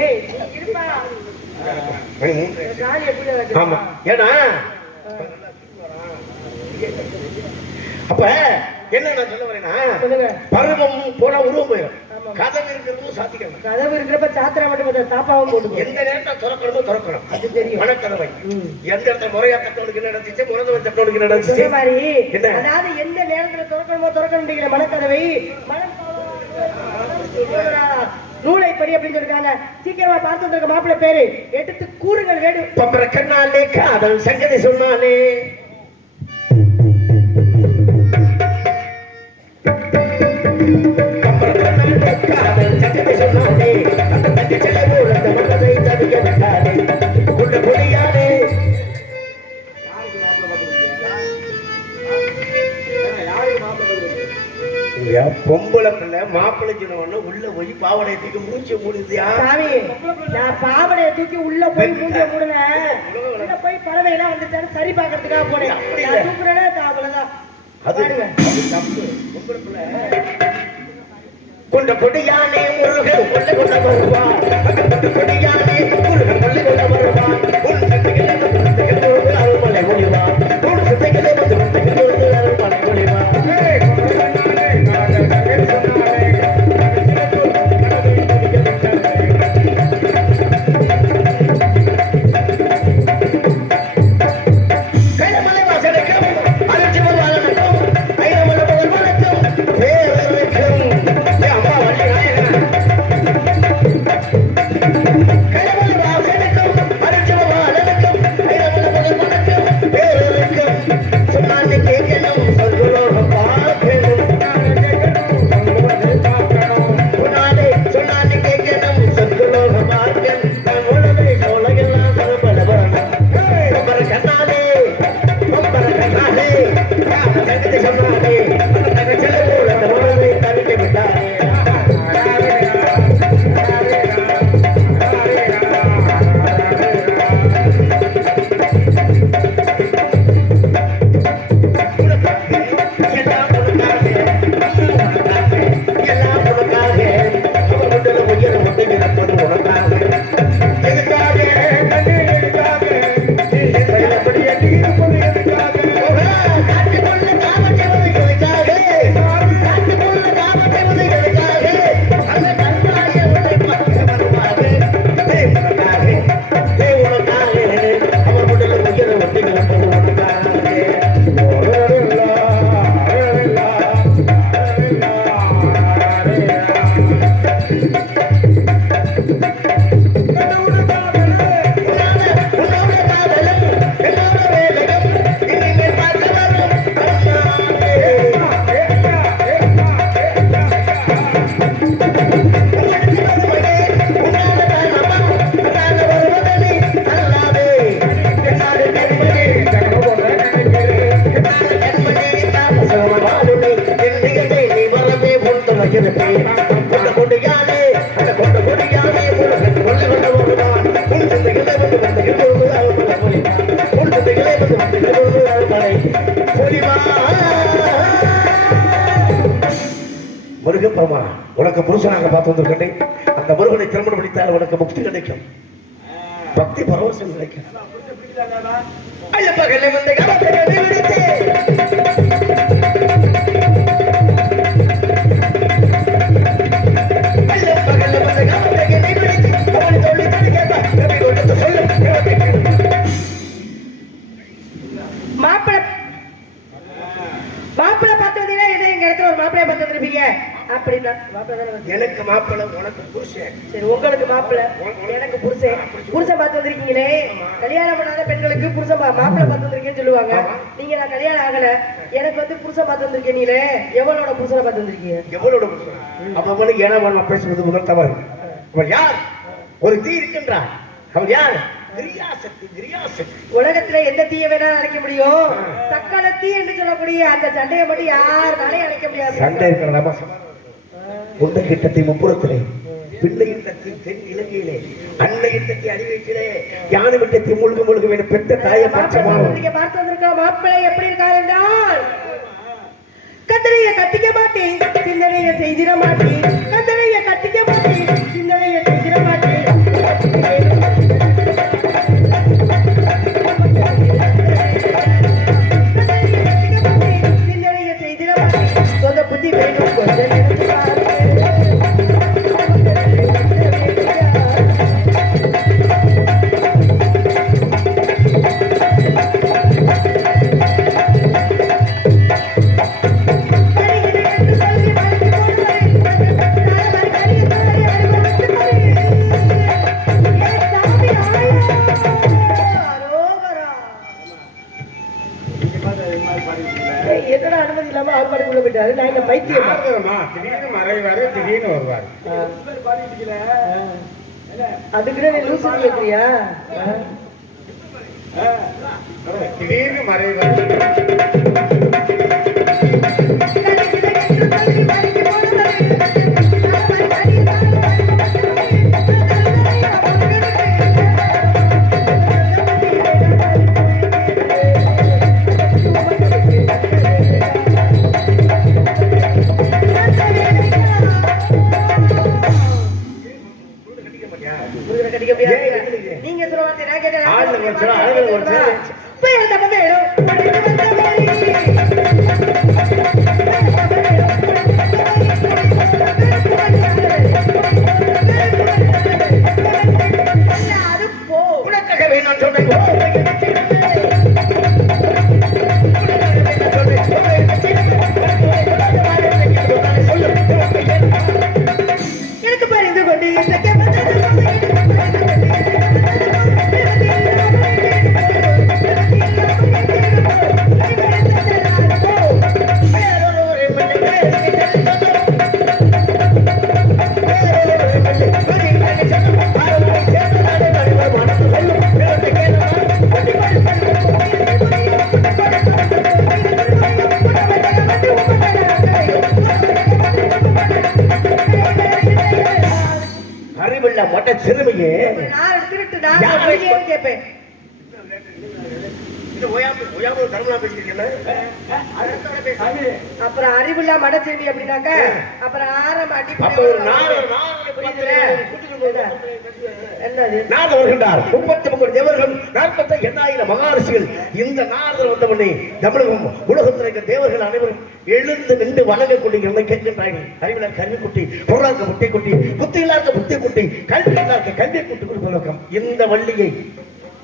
ஏய் இருப்பா, மணி 3. காலி எப்படி நடக்குது? ஆமா, ஏன்னா அப்ப என்ன நான் சொல்ல வரேன்னா, சொல்லுங்க. பருவம் போனா உருவம் போயிடும். ஆமா. கதவு இருக்கிறதும் சாத்திக்கணும். கதவு இருக்கிறப்ப சாத்திரா மட்டும் தாப்பாவும் போட்டு எந்த நேரத்தில் திறக்கணுமோ திறக்கணும். அது தெரியும். மனக்கதவை எந்த இடத்துல முறையா தட்டவனுக்கு என்ன நடந்துச்சு, முறந்தவன் தட்டவனுக்கு என்ன நடந்துச்சு? சொல்ற மாதிரி என்ன? அதாவது எந்த நேரத்துல திறக்கணுமோ திறக்கணும்ங்கிற மனக்கதவை நூலைப்படி அப்படின்னு சொல்லிருக்காங்க. சீக்கிரமா பார்த்து வந்திருக்க மாப்பிள்ளை பேரு எடுத்து கூறுங்கள். வேடு பம்பர கண்ணாலே காதல் சங்கதி சொன்னாலே, காதல் சங்கதி சொன்னாலே, அந்த தட்டி செல்ல போல அந்த மனதை தவிக்க விட்டாலே, கொண்ட பொடியாலே. பொம்பளை பிள்ளை மாப்பிள்ளை சொன்ன உள்ள போய் பாவடையை தூக்கி மூச்சு மூடுதியா? சாமி, நான் பாவடையை தூக்கி உள்ள போய் மூஞ்ச மூடல, உள்ள போய் பறவை எல்லாம் வந்துட்டாரு சரி பாக்குறதுக்காக போனேன். நான் தூக்குறேன்னா அவ்வளவுதான். அது தப்பு. பொம்பளை பிள்ளை கொண்ட கொடியானே முருகன் கொள்ள கொண்ட வருவான், கொண்ட கொடியானே முருகன் கொள்ள கொண்ட வருவான், உன் சத்தைகளை வந்து அருள்மலை மொழிவான், உன் சத்தைகளை வந்து அருள்மலை மொழிவான். Thank you. நமக்கு முக்தி கிடைக்கும், பக்தி பரவசம் கிடைக்கும். அல்ல பகல வந்த காலத்தை விடுத்து மாப்பிள்ளை பார்த்ததுன்னா என்ன எங்க இடத்துல ஒரு மாப்பிள்ளைய பார்த்து வந்திருப்பீங்க அப்படின்னா எனக்கு மாப்பிள்ளை உனக்கு புருஷன். சரி, உங்களுக்கு மாப்பிள்ளை எனக்கு புருஷன் பார்த்து வந்திருக்கீங்களே. கல்யாணம் பண்ணாத பெண்களுக்கு புருஷன் மாப்பிள்ளை பார்த்து வந்திருக்கேன்னு சொல்லுவாங்க. நீங்க நான் கல்யாணம் ஆகல, எனக்கு வந்து புருஷன் பார்த்து வந்திருக்கீங்களே. எவளோட புருஷனை பார்த்து வந்திருக்கீங்க? எவளோட புருஷன்? அப்ப ஏன்னா பேசுவது முதல் தவறு. அவர் யார்? ஒரு தீ இருக்கின்றார். அவர் யார்? உலகத்துல எந்த தீய வேணாலும் அணைக்க முடியும். சக்கல தீ என்று சொல்லக்கூடிய அந்த சண்டையை மட்டும் யாருனாலையும் அணைக்க முடியாது. சண்டை இருக்கிற உண்மை கிட்டத்தை முப்புறத்திலே, பிள்ளை கிட்டத்தை தென் இலங்கையிலே, அன்னை கிட்டத்தை அடிவைக்கிலே, யானை விட்டத்தை முழுக வேண்டும் பெற்ற தாயை பார்த்து வந்திருக்க மாப்பிள்ளை எப்படி இருக்கார் என்றால், கத்தனைய கட்டிக்க மாட்டேன், சிந்தனைய செய்திட மாட்டேன், கத்தனைய கட்டிக்க மாட்டேன், சிந்தனைய செய்திட மாட்டேன். சொந்த புத்தி வேணும் கொஞ்சம் என்னடா அனுமதி இல்லாம அவர் பாட்டுக்குள்ள போயிட்டாரு. நான் என்ன பைத்தியம்? திடீர்னு மறைவாரு, திடீர்னு வருவாரு. அதுக்குள்ள நீ லூசு கேட்கிறியா? திடீர்னு மறைவாரு. நீங்க சொல்ல வார்த்தை நான் கேட்டேன். அது போ உனக்காக வேணாம் சொன்னேன். எனக்கு பறிந்து கொண்டு அறிவில்ல மொட்டை சிறுமையே திருட்டு நான் கேட்பேன். அப்புறம் அறிவில்லா மடச்சேரி அப்படின்னாக்க அப்புறம் மகாரிஷிகள் இந்த நாரதர் வந்தவனே தமிழகம் உலகத்தில் இருக்க தேவர்கள் அனைவரும் எழுந்து நின்று வணங்க கொண்டு கேட்கின்றார்கள். அறிவிலார் கல்வி குட்டி, பொருளாக்க முட்டை குட்டி, புத்தி இல்லாத புத்தி குட்டி, கல்வி இல்லாத கல்வியை குட்டி கொடுப்பதற்கும் இந்த வள்ளியை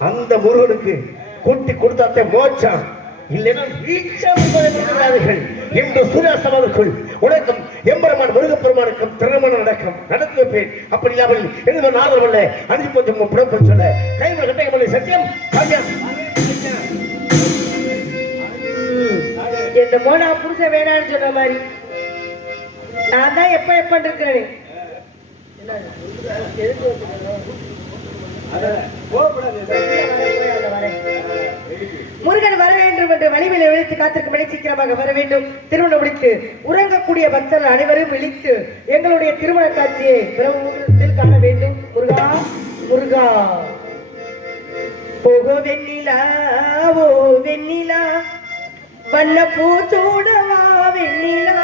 அந்த முருகனுக்கு கூட்டி கொடுத்தாத்தே மோட்சம் இல்லைன்னா என்று சூரியாஸ்தமனுக்குள் உனக்கும் எம்பெருமான் முருகப்பெருமானுக்கும் திருமணம் நடந்து வைப்பேன். அப்படி இல்லாமல் எந்த நாதம் அல்ல அஞ்சு கொஞ்சம் புறப்பட சொல்ல கைகள் கட்டைகள் சத்தியம் எந்த மோனா புருஷ வேணான்னு சொன்ன மாதிரி நான் தான் எப்ப இருக்கிறேன். முருகன் வர வேண்டும் என்று வழிவில் விழித்து காத்திருக்கும் சீக்கிரமாக வர வேண்டும். திருமணம் முடித்து உறங்கக்கூடிய பக்தர்கள் அனைவரும் விழித்து எங்களுடைய திருமண காட்சியை பிரபுத்தில் காண வேண்டும். முருகா முருகா ஓகோ வெண்ணிலா ஓ வெண்ணிலா வண்ண பூச்சூடவா வெண்ணிலா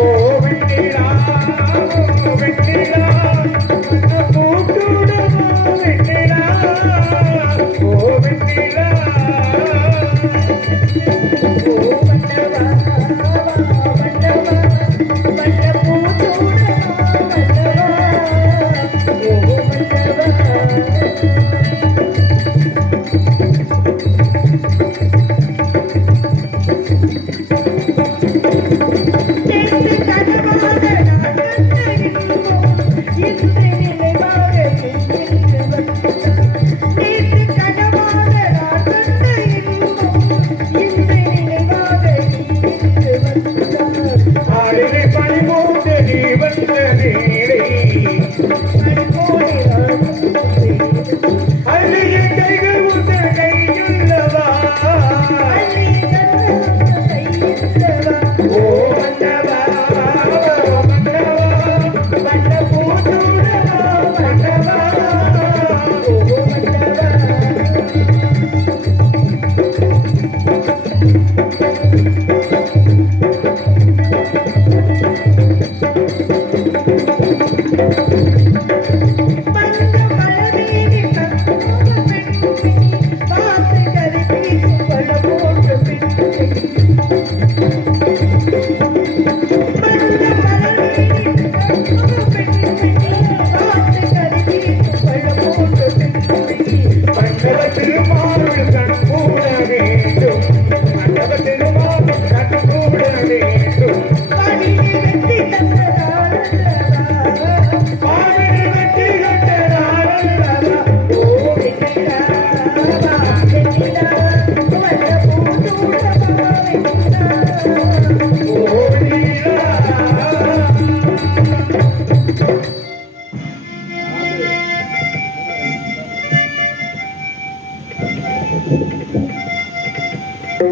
ஓ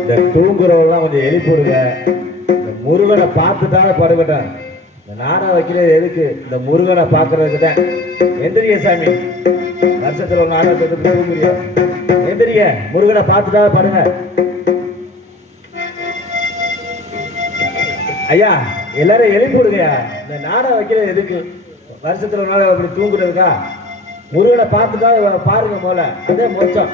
இந்த தூங்குறவெல்லாம் கொஞ்சம் எழுப்பிடுங்க. இந்த முருகனை பார்த்துட்டாலே படுகட்டும். இந்த நாடகம் வைக்கிறது எதுக்கு? இந்த முருகனை பார்க்கறதுக்கு தான். எந்திரிய சாமி, வருஷத்துல ஒரு நாடகத்தை தூங்குறியா? எந்திரிய, முருகனை பார்த்துட்டாலே படுங்க. ஐயா எல்லாரும் எழுப்பிடுங்கய்யா. இந்த நாடகம் வைக்கிறது எதுக்கு? வருஷத்துல ஒரு நாள் அப்படி தூங்குறதுக்கா? முருகனை பார்த்துட்டா பாருங்க போல, அதே மோச்சம்.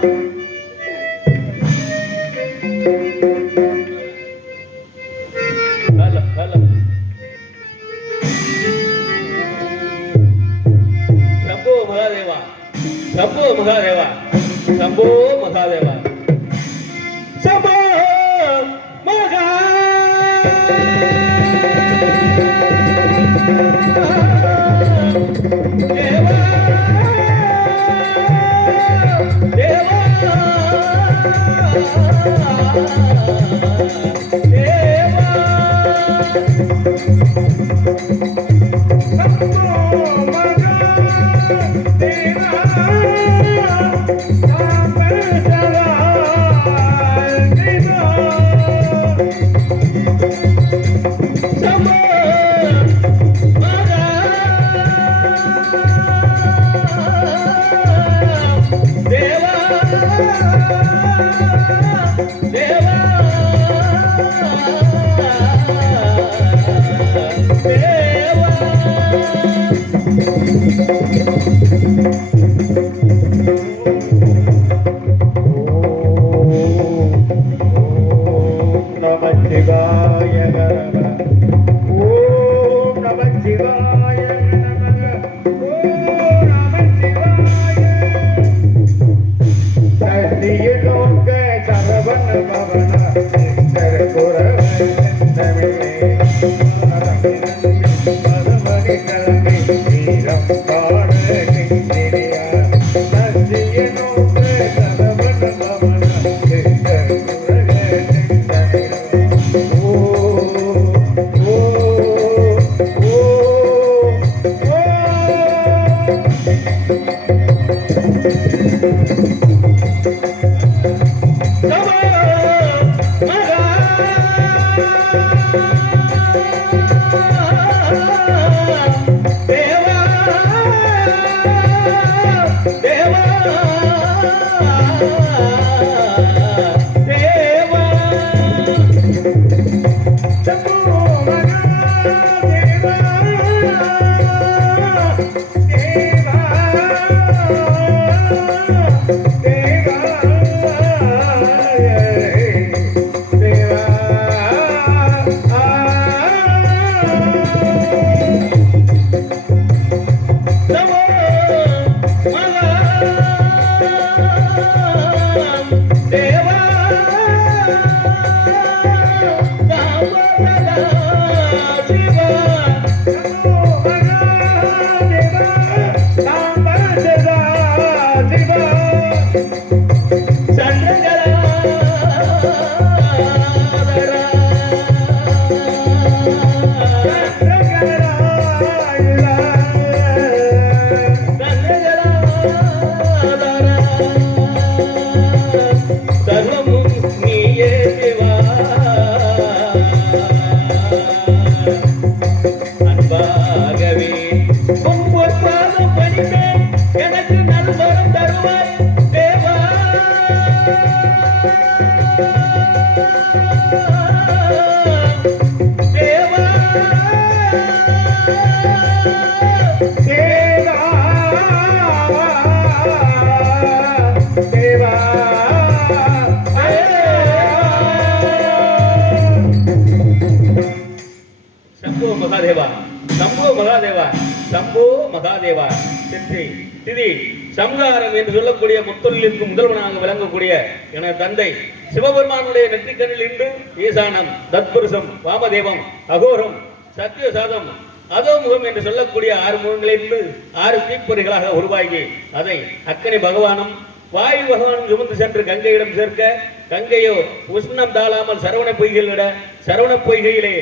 शंभो महादेवा, शंभो महादेवा, शंभो महादेवा, शंभो महादेवा, देवा தேவா சம்போ மகாதேவா சம்போ மகாதேவா திதி திதி சம்ஹாரம் என்று சொல்லக்கூடிய முத்தொழிலுக்கு முதல்வனாக விளங்கக்கூடிய எனது தந்தை சிவபெருமானுடைய நெற்றிக்கண்ணில் இருந்து ஈசானம் தத்புருஷம் வாமதேவம் அகோரம் சத்தியசாதம் அதோமுகம் என்று சொல்லக்கூடிய 6 முகங்களிலிருந்து 6 தீப்பொறிகளாக உருவாகி அதை அக்கனி பகவானும் வாயு பகவானும் சுமந்து சென்று கங்கையிடம் சேர்க்க கங்கையோ உஷ்ணம் தாழாமல் சரவண பொய்களிட சரவண பொய்கையிலே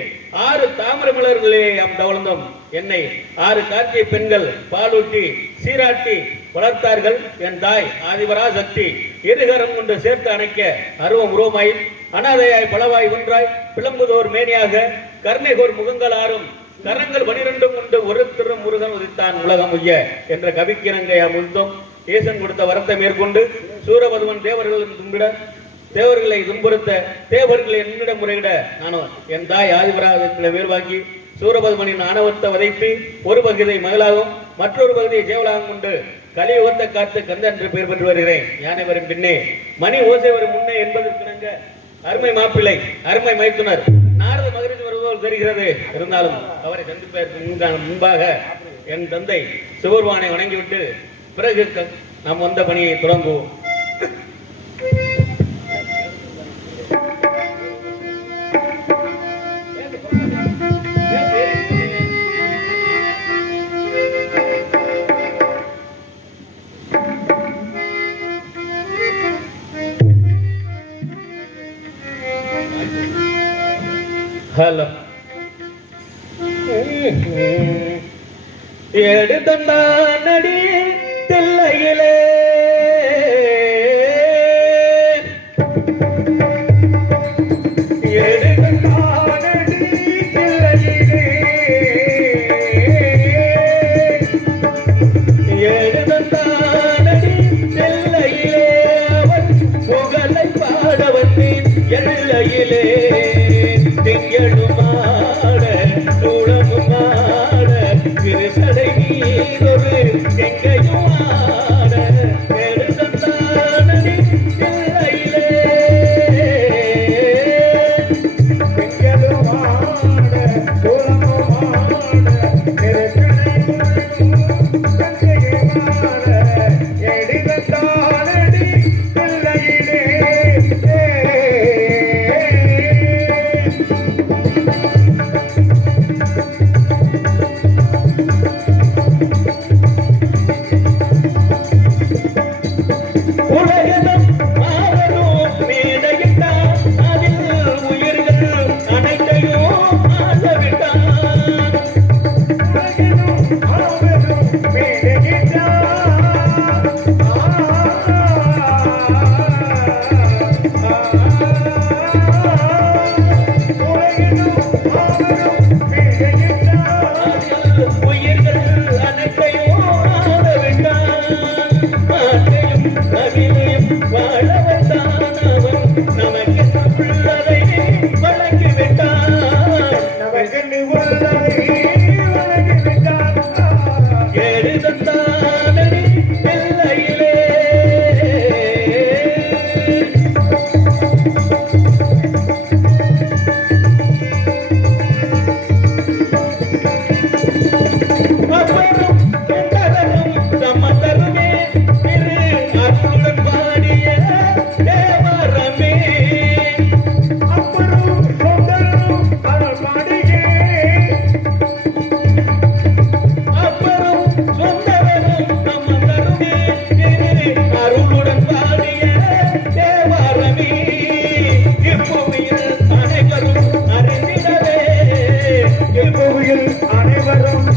6 தாமரை மலர்களே தவழ்ந்தோம் என்னை 6 கார்த்திகை பெண்கள் பாலூட்டி சீராட்டி வளர்த்தார்கள். என் தாய் ஆதிபராசக்தி இருகரம் கொண்டு சேர்த்து அணைக்க அருவம் உருவமாய் அனாதையாய் பலவாய் ஒன்றாய் பிளம்புதோர் மேனியாக கருணைகோர் முகங்கள் 6 கரங்கள் 12 கொண்டு ஒரு திரு முருகன் உதித்தான் உலகம் உய்ய என்ற கவிக்கிணங்கையா முழுத்தோம். ஈசன் கொடுத்த வரத்தை மேற்கொண்டு சூரபதுமன் தேவர்களை துன்புறுத்த தேவர்களை என்னிடம் முறையிட நானும் என் தாய் ஆதிபராசக்தியிடம் வேர்வாங்கி சூரபதுமனின் ஆணவத்தை வதைத்து ஒரு பகுதியை மகளாகவும் மற்றொரு பகுதியை சேவலாகவும் கொண்டு கலியுகத்தை காத்து கந்தன் என்று பெயர் பெற்று வருகிறேன். யானை வரும் பின்னே மணி ஓசை வரும் முன்னே என்பதற்கிணங்க அருமை மாப்பிள்ளை அருமை மைத்துனர் நாரத மகரிஷி வருவதால் தெரிகிறது. இருந்தாலும் அவரை சந்திப்பதற்கு முன்பாக என் தந்தை சிவபெருமானை வணங்கிவிட்டு பிறகு நாம் வந்த பணியை தொடங்குவோம். ஹலோ எடுத்தடி தில்லையிலே புகழை பாட வந்தேன் எல்லையிலே திங்களுமாட தூளமுமாட திருசடை நீரொரு எங்கையுமாட எழுதத்தானடி எல்லையிலே திங்களுமாட தூளமுமாட திருசடை எங்கையுமாட எழுதத்தானடி எல்லையிலே அனைவரும்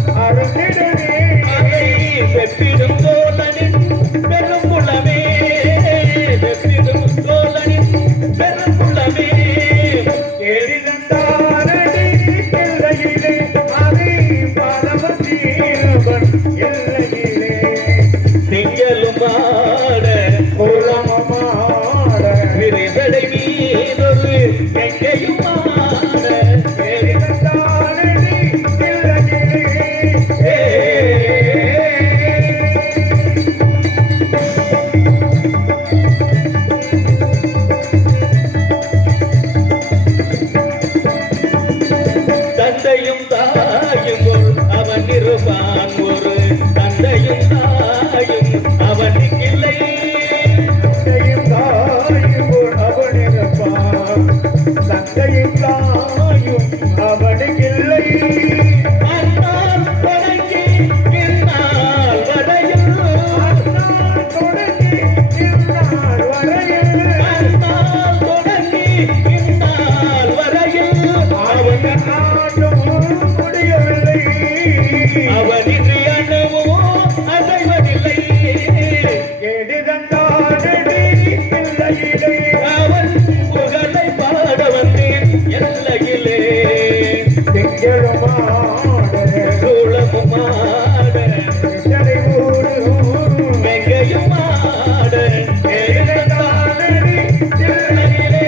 அவனின்றி அணுவும் அசைவதில்லை. எடுதந்தானடி பிள்ளையிலே அவன் புகழை பாட வந்தேன் எல்லையிலே. திங்களுமாட சூளமும் ஆட செடை ஊரும் வெங்கையும் ஆட எடுதந்தானடி எல்லையிலே.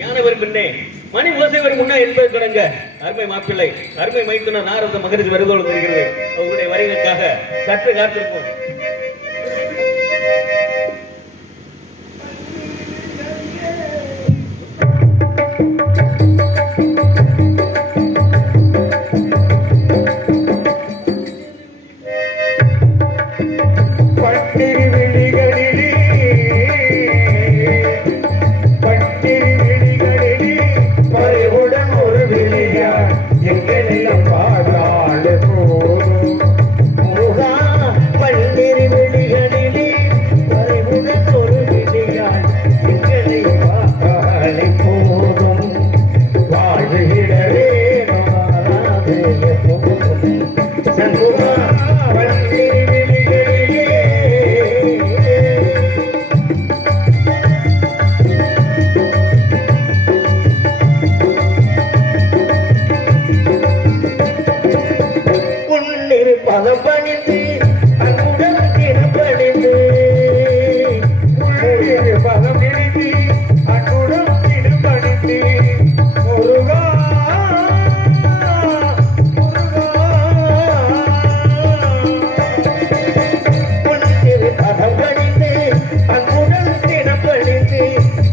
ஞானவர் பின்னே மணி ஓசைவர் முன்னே என்பது தொடங்க அருமை மாப்பிள்ளை அருமை மைத்துனர் நாரத மகரிஷி வருதோடு வருகிறது. அவருடைய வரிகளுக்காக சற்று காத்திருப்போம். பட்டிரு விழிகளிலே பட்டிரு விழிகளிலே பறிவுடன் ஒரு விழியா எங்கெல்லாம் பாடாள் போதும் முருகா. பன்னிரு விழிகளிலே பறிவுடன் ஒரு விழியால் எங்களை பாடாளை போதும் வாழ்விடவே மாறாது எப்போதும் சண்முகா. பன்னிரு விழிகளிலே உன்னிரு பதம் பணிந்து அன்புடன் தினப்பணிந்து உன்னிரு பதம் நினைத்து அன்புடன் தினப்பணிந்து முருகா உன்னிரு பதம் பணிந்து அன்புடன் தினப்பணிந்து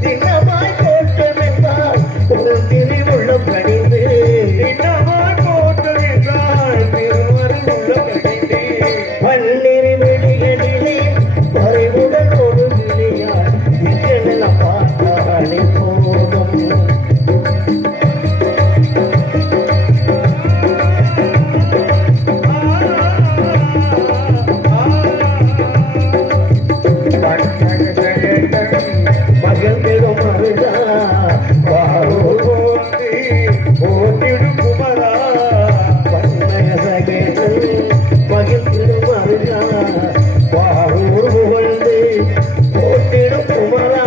தினமாய் போற்றமென்றால் ஒரு திருவுள்ளம் கணிந்து தினமாய் போற்றமென்றால் திருவருள் உள்ளம் கணிந்து பன்னிரு வெளிகளிலே பறிவுடன் ஒரு விழியால் இங்கெல்லாம் பார்த்தாலே போதும். மகிழ்ந்திடும் மருதா வாரோர் போற்றி ஓட்டிடும் குமரா. பன்மய சகேதன் மகிழ்ந்திடும் மருதா வாரோர் புகழ்ந்து ஓட்டிடும் குமரா.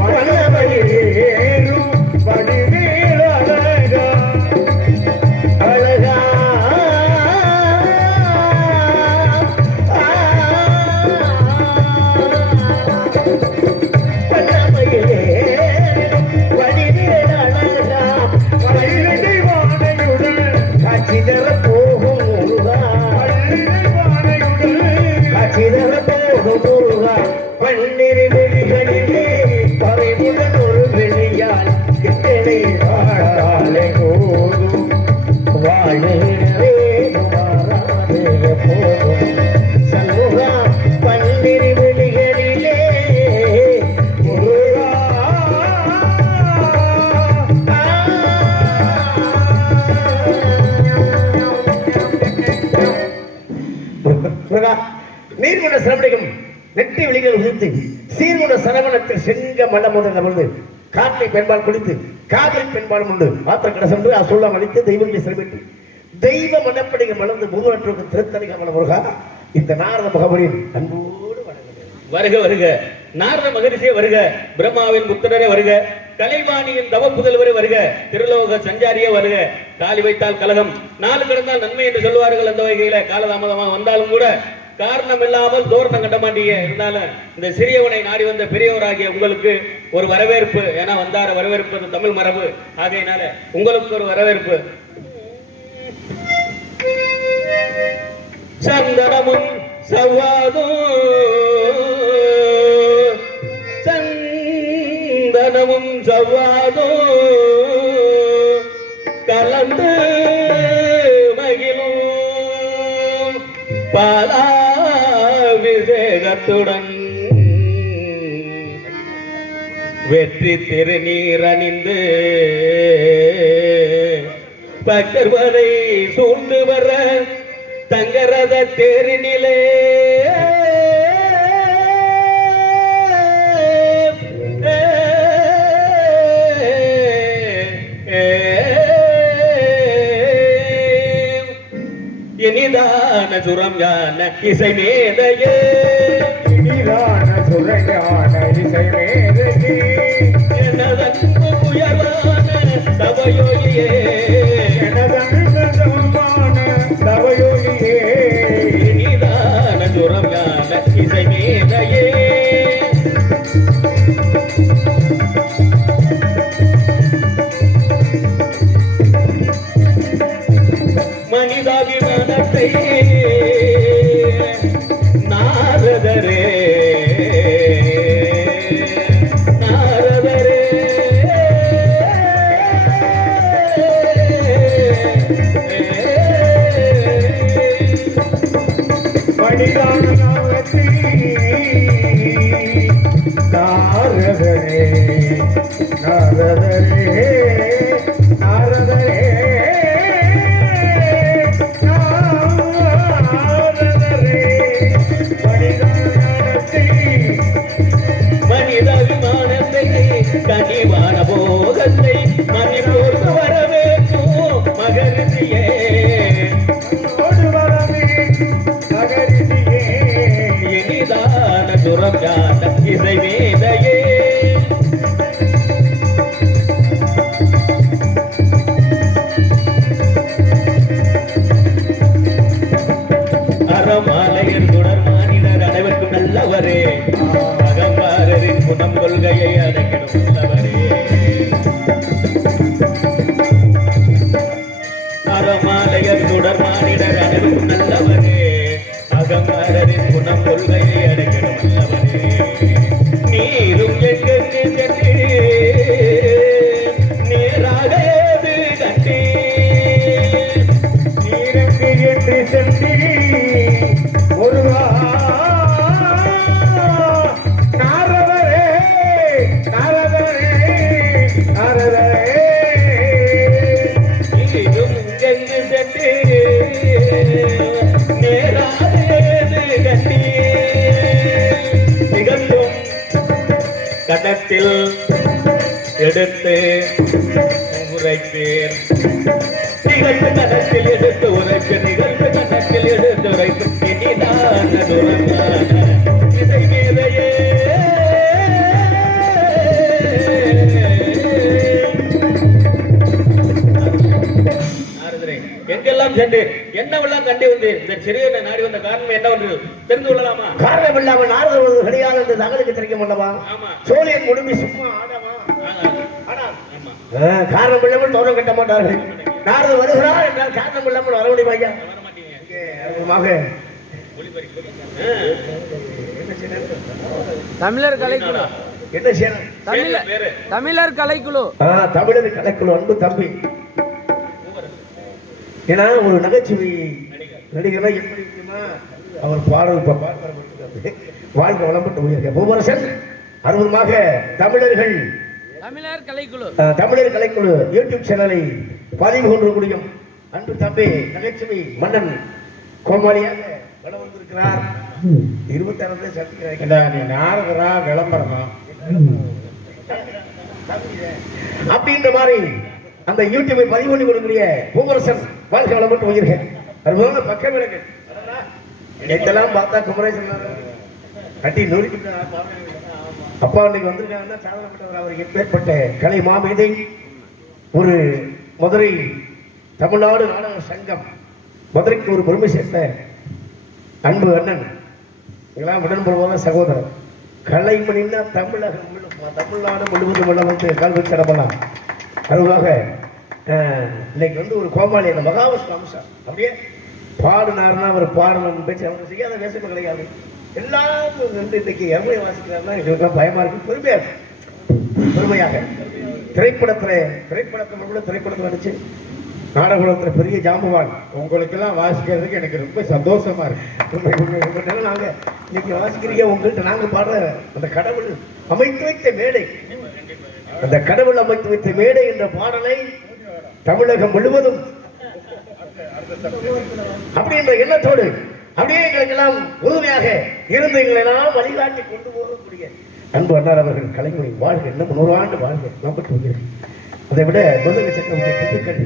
மன்னமையில் ஏறும் வடிவேல் அழகா அழகா பல்லமையிலே வடிவேல் அழகா பள்ளிடை வானையுடன் காட்சி தர போகும் முருகா. பள்ளிடை வானையுடன் காட்சி தர போகும் முருகா. பன்னிரு வெளிகளிலே பறிவுடன் ஒரு வெளியால் எத்தனை வாழாலே போதும் வாழிடவே மாறாது எப்போதும் சண்முகா. பன்னிரு வெளிகளிலே முருகா. முருகா, நீர்முட சிரமணிக்கும் நெற்றி விழிகள் உதிர்த்து சீர்முட சரவணத்தில் செங்க மண்டமுடன் அமர்ந்து காற்றை பெண்பால் குளித்து காதல் பெண்பாலும் உண்டு ஆத்திரக்கடை சென்று அசூலம் அளித்து தெய்வங்களை சிறப்பிட்டு தெய்வ மண்டப்படிகள் மலர்ந்து முருகனுக்கு திருத்தணிக மன முருகா. இந்த நாரத முகமரின் அன்போடு வணங்குகிறேன். வருக வருக நாரத மகரிஷியே வருக. பிரம்மாவின் புத்திரரே வருக. கலைவாணியின் தவ புதல்வரே வருக. திருலோக சஞ்சாரியே வருக. காலி வைத்தால் கலகம் நாலு கடந்தால் நன்மை என்று சொல்வார்கள். அந்த வகையில காலதாமதமாக வந்தாலும் கூட காரணம் இல்லாமல் தோரணம் கட்ட மாட்டீங்க. இருந்தாலும் இந்த சிறியவனை நாடி வந்த பெரியவராகிய உங்களுக்கு ஒரு வரவேற்பு. ஏன்னா வந்தார வரவேற்பது தமிழ் மரபு. ஆகையினால உங்களுக்கு ஒரு வரவேற்பு. சந்தனமும் சவ்வாதும் சந்தனமும் சவ்வாதும் கலந்து மகிழும் பாலாபிஷேகத்துடன் வெற்றி திருநீர் அணிந்து பக்தர்வரை சூழ்ந்து வர தங்கரத தேரினிலே சுரம் ஞான இசை மேதையே இனிதான சுரஞான இசை மேதையே எனதன்பு உயர்வான தவயோகியே எனதன்பு சமமான தவயோகியே இனிதான சுரம் ஞான இசை மேதையே மனிதாபிமானத்தை நாரதரே நாரதரே மணிதான நாமத்தை நாரதரே நாரதரே நாரதரே மனிதாபிமானத்தை கனிவான போதத்தை மணிப்போர்ந்து வரவேற்கும் மகரிஷியே இனிதான சுரம் ஞான இசை மேதையே அறமாலையர் தொடர் மாநிலர் அனைவருக்கும் நல்லவரே அகம்பாரரின் குணம் கொள்கையை அடைக்கிடும் நல்லவரே அறமாலையர் தொடர் மாநிலர் அனைவருக்கும் நல்லவரே அகம்பாரரின் குணம் கொள்கையை அடைக்கிடும் நல்லவரே நீரும் எங்களுக்கு சென்று நேராக ஏது கண்டே நீரங்கு என்று சென்றி முருகா நாரதரே நாரதரே நாரதரே நீரும் எங்கு சென்று நேராக ஏது கண்டே நிகழ்ந்தும் கணத்தில் எடுத்து உரைப்பேன் நிகழ்வு கணத்தில் எடுத்து உரைப்பு நிகழ்வு கணத்தில் எடுத்து உரைப்பு இனிதான துரங்கான இசை மேதையே நாரதரே, எங்கெல்லாம் சென்று என்னவெல்லாம் கண்டு வந்தேன் இந்த சிறியனை நாடி வந்த காரணம் என்ன ஒன்று தெரிந்து கொள்ளலாமா? காரணம் இல்லாமல் நாரதர் ஒரு கிடையாது என்று தங்களுக்கு தெரிவிக்க அல்லவா? ஆமா. சோழியன் குடும்பி சும்மா ஆடவா? ஆனா, ஆமா. காரணம் இல்லாமல் தோறம் கட்ட மாட்டார்கள். நாரதர் வருகிறார் என்றால் காரணம் இல்லாமல் வர முடியுமா ஐயா? வர மாட்டீங்க. அற்புதமாக தமிழர் கலைக்குழு என்ன செய்யணும்? தமிழர் பேரு தமிழர் கலைக்குழு தமிழர் கலைக்குழு அன்பு தம்பி. ஏன்னா ஒரு நகைச்சுவை நடிகர்னா எப்படி இருக்குமா அவர் பாடல் வாழ்க்கை வளம்பட்டு உயர்க பூவரசன் அற்புதமாக தமிழர்கள் தமிழர் கலைக்குழு தமிழர் கலைக்குழு யூடியூப் சேனலை பதிவு கொண்டிருக்கூடிய அன்பு தம்பி நகைச்சுவை மன்னன் கோமாளியாக வளம் வந்திருக்கிறார். 26 சக்தி நீ நாரதரா விளம்பரமா அப்படின்ற மாதிரி அந்த யூடியூபை பதிவு பண்ணி கொடுக்கிற பூவரசன் வாழ்க்கை வளம்பட்டு உயிர்க அற்புதமான பக்க விளக்கு இதெல்லாம் பார்த்தா குமரேசன் கட்டி நூறுக்கு அப்பா இன்னைக்கு வந்திருக்காங்கன்னா சாதனை பண்ணவர். அவருக்கு எப்பேற்பட்ட கலை மாமேதை ஒரு மதுரை தமிழ்நாடு நாடக சங்கம் மதுரைக்கு ஒரு பெருமை சேர்த்த அன்பு அண்ணன் இதெல்லாம் உடன்படுவாங்க சகோதரர். கலைமணின்னா தமிழகம் தமிழ்நாடு முழுவதும் உள்ள வந்து கல்வி சிறப்பலாம். அதுவாக இன்னைக்கு வந்து ஒரு கோமாளி அந்த மகாவிஷ்ணு அம்சம் அப்படியே பாடினார்னா அவர் பாடணும் பேச்சு அவர் செய்யாத வேஷம் கிடையாது. எல்லாம் வந்து இன்னைக்கு எருமையை வாசிக்கிறாருன்னா எங்களுக்கு பயமா இருக்கு. பெருமையா இருக்கு. பெருமையாக திரைப்படத்தில் நடிச்சு நாடகத்தில் பெரிய ஜாம்பவான் உங்களுக்கெல்லாம் வாசிக்கிறதுக்கு எனக்கு ரொம்ப சந்தோஷமா இருக்கு. நாங்க இன்னைக்கு வாசிக்கிறீங்க உங்கள்கிட்ட நாங்க பாடுற அந்த கடவுள் அமைத்து வைத்த மேடை அந்த கடவுள் அமைத்து வைத்த மேடை என்ற பாடலை தமிழகம் முழுவதும் அப்படி என்ற எண்ணத்தோடு அப்படியே எங்களுக்கெல்லாம் உறுதுணையாக இருந்து எங்களெல்லாம் வழிகாட்டி கொண்டு போகக்கூடிய அன்பு அண்ணார் அவர்கள் கலைஞரை வாழ்க இன்னும் 100 ஆண்டு வாழ்க நம்பட்டு அதை விட முதல் சட்டமுடைய திண்டுக்கல்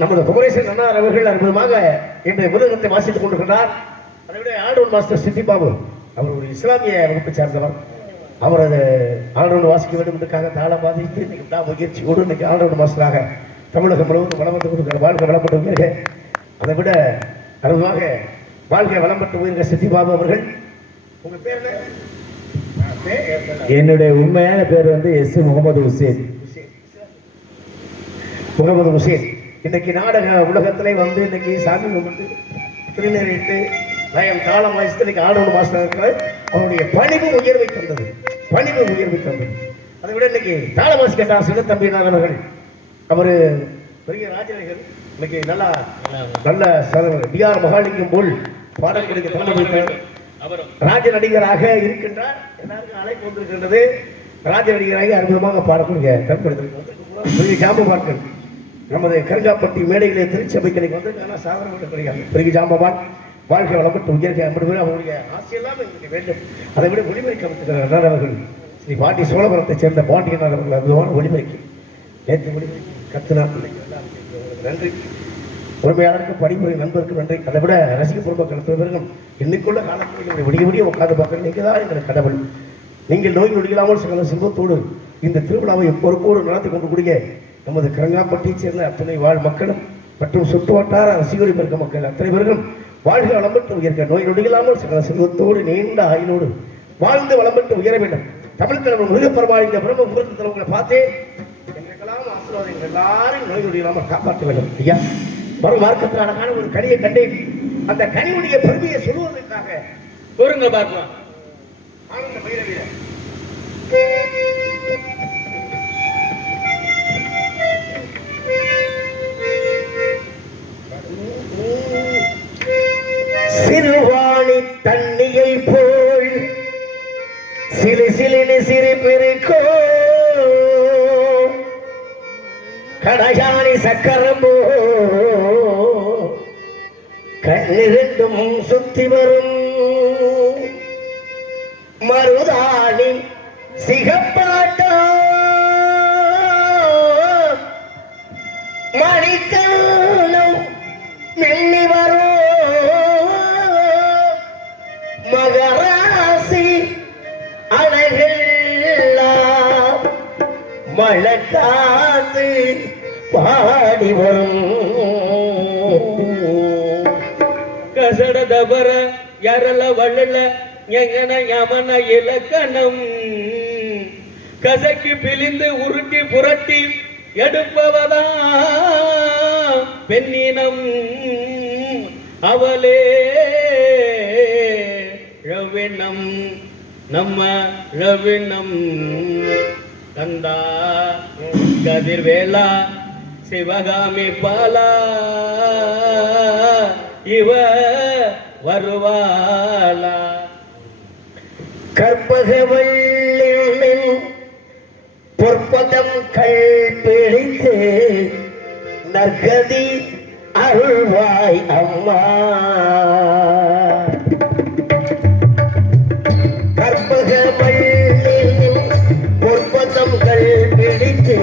நமது குமரேசன் அண்ணார் அவர்கள் அற்புதமாக இன்றைய மிருதகத்தை வாசித்துக் கொண்டிருக்கிறார். அதை விட ஆல்ரவுண்ட் மாஸ்டர் சித்தி பாபு அவர் ஒரு இஸ்லாமிய வகுப்பை சார்ந்தவர். அவர் அதை ஆல்ரவுண்ட் வாசிக்க வேண்டும் என்றுக்காக தாளம் பாதித்து இன்னைக்கு தான் முயற்சியோடு இன்னைக்கு ஆல்ரவுண்ட் மாஸ்டராக தமிழகம் முழுவதும் வளம் வந்து கொடுக்கிற வாழ்க்கை வளப்பட்டு உயிர்கள். அதை விட அற்புதமாக வாழ்க்கை வளம்பட்டு உயிர்கள் சித்தி பாபு அவர்கள். உங்க பேர் என்ன? என்னுடைய உண்மையான பேர் வந்து எஸ் முகமது ஹுசேன். முகமது ஹுசேன் இன்னைக்கு நாடக உலகத்திலே வந்து இன்னைக்கு சாமி கும்பிட்டு திருநெறிட்டு நயம் தாளம் வாசித்து இன்னைக்கு ஆடோடு மாஸ்டர் இருக்கிறார். அவருடைய பணிவு உயர்வை தந்தது, பணிவு உயர்வை தந்தது. அதை விட இன்னைக்கு தாளம் வாசி கேட்டார் சின்னத்தம்பி அவர்கள். அவர் பெரிய ராஜநடிகர். இன்னைக்கு நல்ல டிஆர் மகாலிங்கம் போல் பாடல்களுக்கு தலைமை வைத்தார். ராஜ நடிகராக இருக்கின்றார். எல்லாருக்கும் அழைப்பு வந்திருக்கின்றது. ராஜ நடிகராக அற்புதமாக பாடக்கூடிய பெரிய ஜாம்பவான்கள் நமது கருங்காப்பட்டி மேடையிலே திருச்சபைக்கு வந்திருக்காங்க. சாதாரண பெரிய ஜாம்பவான் வாழ்க்கை வளப்பட்டு உயர்க அவருடைய ஆசையெல்லாம் எங்களுக்கு வேண்டும். அதை விட ஒளிமறைக்க அமைத்துக்கிறார் அவர்கள். ஸ்ரீ பாட்டி சோழபுரத்தை சேர்ந்த பாண்டியன் அவர்கள் அற்புதமான ஒளிமறைக்கு நேற்று ஒளிமறைக்கு கத்துனார். நன்றி. உரிமையாளருக்கு பணிபுரி நண்பருக்கு நன்றி. அதை விட ரசிக பொறுப்பாக பேருக்கும் இன்னைக்குள்ள காலத்தில் விடிய விடிய உட்காந்து பார்க்க நீங்கள் தான் எங்களுக்கு கடவுள். நீங்கள் நோய் நொடிகளாமல் சில சிம்பத்தோடு இந்த திருவிழாவை பொறுப்போடு நடத்தி கொண்டு நமது கரங்காப்பட்டியை சேர்ந்த அத்தனை வாழ் மக்களும் மற்றும் சுற்று வட்டார ரசிகரி பெருக்க மக்கள் அத்தனை பேர்களும் வாழ்க வளம்பட்டு உயர்க்க நோய் நொடிகளாமல் சில செல்வத்தோடு நீண்ட ஆயுளோடு வாழ்ந்து வளம்பட்டு உயர வேண்டும். தமிழ் தலைவர் முருகப்பெருமாள் இந்த பிரம்ம முகூர்த்தத்தில் உங்களை பார்த்தே எங்களுக்கெல்லாம் ஆசீர்வாதம். எங்கள் எல்லாரும் நோய் நொடிகளாமல் காப்பாற்ற வேண்டும். ஐயா வரும் மார்க்கத்தில் அழகான ஒரு கனியை கண்டேன். அந்த கனியுடைய பெருமையை சொல்லுவதற்காக பொருங்க பார்க்கலாம். ஆனந்த பைரவியில சிறுவாணி தண்ணியை போல் சிறு சிலினு சிறு பெருக்கோ கடையாணி சக்கரம்போ கண்ணிரண்டும் சுத்தி வரும் மருதாணி சிகப்பாட்டோ மணிக்காலம் மெல்லி வரும் மகராசி அழகெல்லாம் மழக்காத்து பாடி வரும் கசட தபர எரல வள்ளல எங்கன யமன இலக்கணம் கசக்கி பிழிந்து உருட்டி புரட்டி எடுப்பவதா பெண்ணினம் அவளே ரவினம் நம்ம ரவினம் கந்தா கதிர்வேலா சிவகாமி பாலா இவ வருவாளா கற்பகவல்லின் பொற்பதம் கள் பிடித்து நற்கதி அருள்வாய் அம்மா. கற்பகவல்லின் பொற்பதம் கள் பிடித்து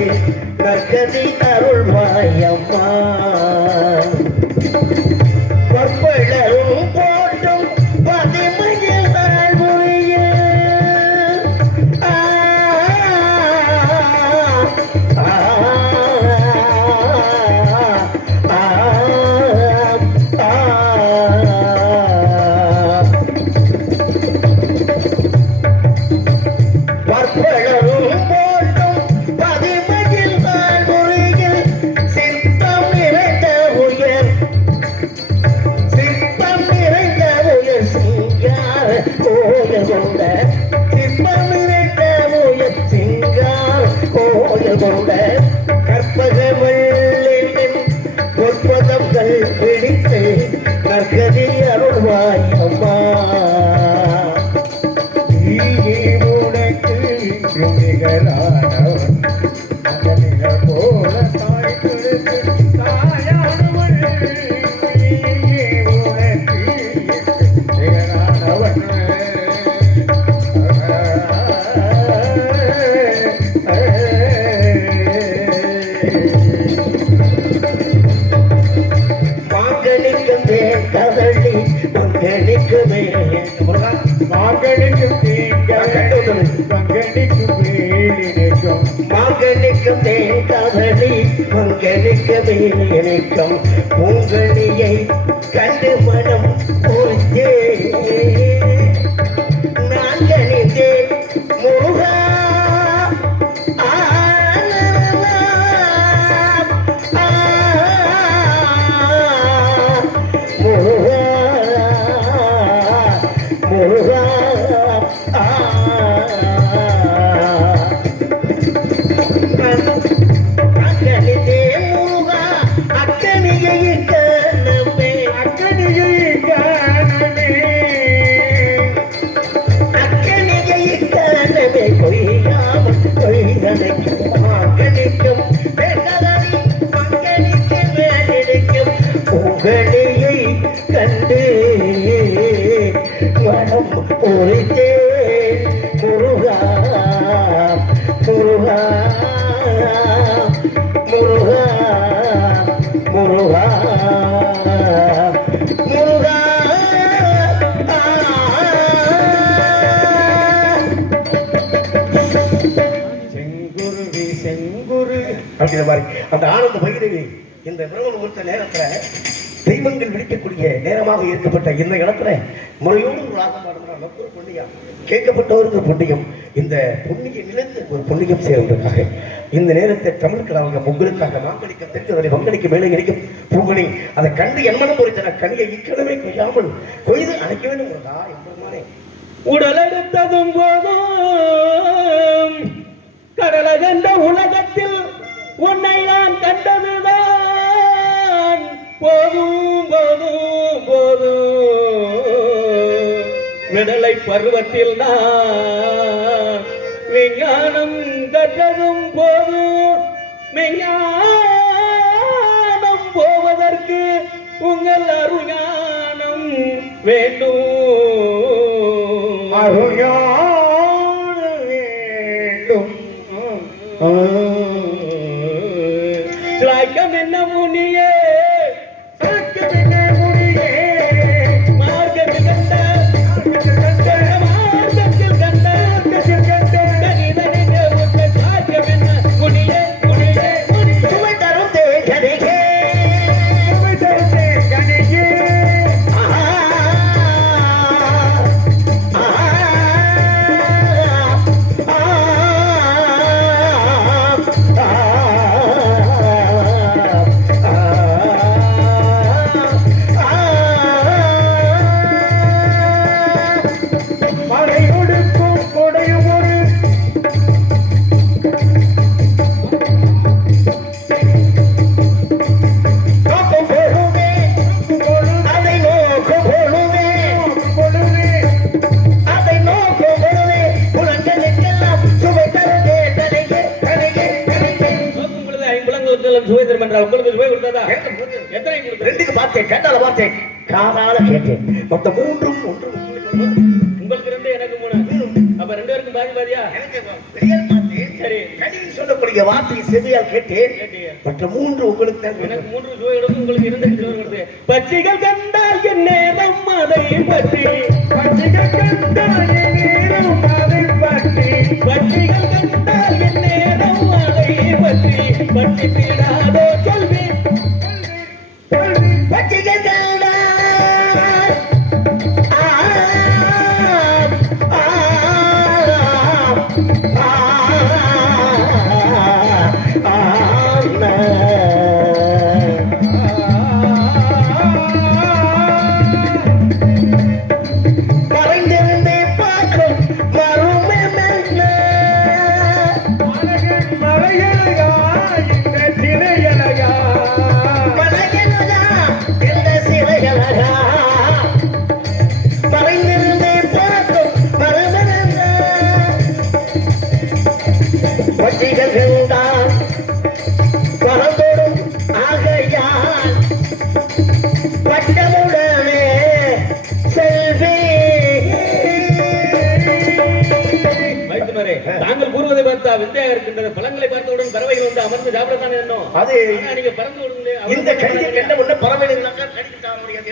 நற்கதி அருள்வாய் அம்மா. பற்பளரும் போட்டும் பதிமையில் கற்பகவல்லின் பொற்பதங்கள் பிடித்து நற்கதி அருள்வாய் அம்மா. உனக்கு நிகரானவன் போல தாய் கொடுத்து தாயானவள் உனக்கு நிகரானவன் மங்கனிக்கும் தேன் கதலி மங்கனிக்கவே நினைக்கும் பூங்கனியை கண்டு மனம் போச்சே நான் கணித்தேன் முருகா புகழியை கண்டு மனம் பொறித்தேன் முருகா முருகா முருகா முருகா முருகா செங்குருவி செங்குரு அப்படின்ற மாதிரி அந்த ஆனந்த பகிரவி இந்த பிரம்ம முகூர்த்த நேரத்துல தெய்வங்கள் விழிக்கக்கூடிய நேரமாக இருக்கப்பட்ட இந்த இடத்துல முறையோடு ஒரு ராகம் பாடுகிறார் ஒரு புண்ணியம் கேட்கப்பட்டவருக்கு புண்ணியம் இந்த புண்ணிய நிலத்து ஒரு புண்ணியம் சேர்ந்ததாக இந்த நேரத்தை தமிழ்கள் அவங்க முங்களுக்காக மாங்கடிக்க தெற்குதலை மங்கடிக்க மேலே கிடைக்கும் பூங்கனி அதை கண்டு என்மனம் பொறித்தன கனியை இக்கடமே கொய்யாமல் கொய்து அணைக்க வேண்டும் என்பதுமானே உடலெடுத்ததும் போதும் கடலகண்ட உலகத்தில் உன்னை நான் கண்டதுதான் போதும் போதும் போதும் விடலை பருவத்தில் நான் விஞ்ஞானம் கற்றதும் போதும் மெய்ஞானம் போவதற்கு உங்கள் அருஞானம் வேண்டும் அருஞானம் வேண்டும் திராய்க்கம் என்ன முனியே மார்க்கத்தில் கண்ட மார்க்கத்தில் கண்ட கனிதனிக உற்ற திராய்க்கம் என்ன முனியே முனியே முனியே சுவை தரும் தேகனிகே சுவை தரும் தேகனிகே சுவை தரும் என்றால் உங்களுக்கு சுவை கொடுத்ததா? எத்தனை கொடுத்தது? ரெண்டுக்கு பார்த்தேன் கேட்டால பார்த்தேன் காதால கேட்டேன் மொத்தம் மூன்றும் ஒன்றும் உங்களுக்கு ரெண்டு எனக்கு மூணு அப்ப ரெண்டு பேருக்கும் பாதி பாதியா? எனக்கு வெளியால் பார்த்தேன் சரி கனியில் சொல்லக்கூடிய வார்த்தையை செவியால் கேட்டேன் மற்ற மூன்று உங்களுக்கு தான் எனக்கு மூன்று சுவை கொடுத்து உங்களுக்கு இரண்டு சுவை கொடுத்து பச்சைகள் கண்டால் என் நேரம் அதை பற்றி பச்சைகள் கண்டால் என் நேரம் அதை பற்றி பச்சைகள் கண்டால் என் நேரம் அதை பற்றி பற்றி தீடாதோ சொல்வி பச்சைகள் தாங்கள் கூறுவதை பார்த்தா விந்தையாக இருக்கின்றது. பழங்களை பார்த்தவுடன் பறவைகள் வந்து அமர்ந்து சாப்பிடத்தான் எண்ணம். அது நீங்க பறந்து விடுங்க. இந்த கடிதம் என்ன பண்ண பறவைகள்னாக்கா கடிதம் முடியாது.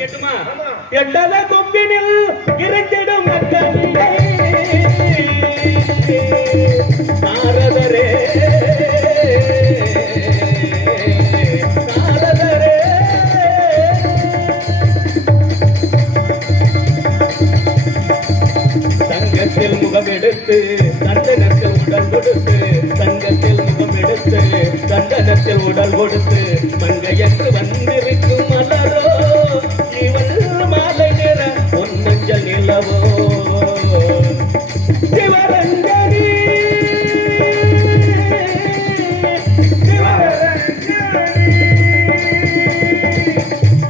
கேட்டுமா எட்டாத கொம்பினில் இருந்திடும் நாரதரே நாரதரே தங்கத்தில் முகம் எடுத்து தண்டனத்தில் உடல் கொடுத்து தங்கத்தில் முகம் எடுத்து தண்டனத்தில் உடல் கொடுத்து மங்கையற்று வந்திருக்கும் மலரோ இவள் மாலை நிற பொன்னஞ்சல் நிலவோ சிவரஞ்சனி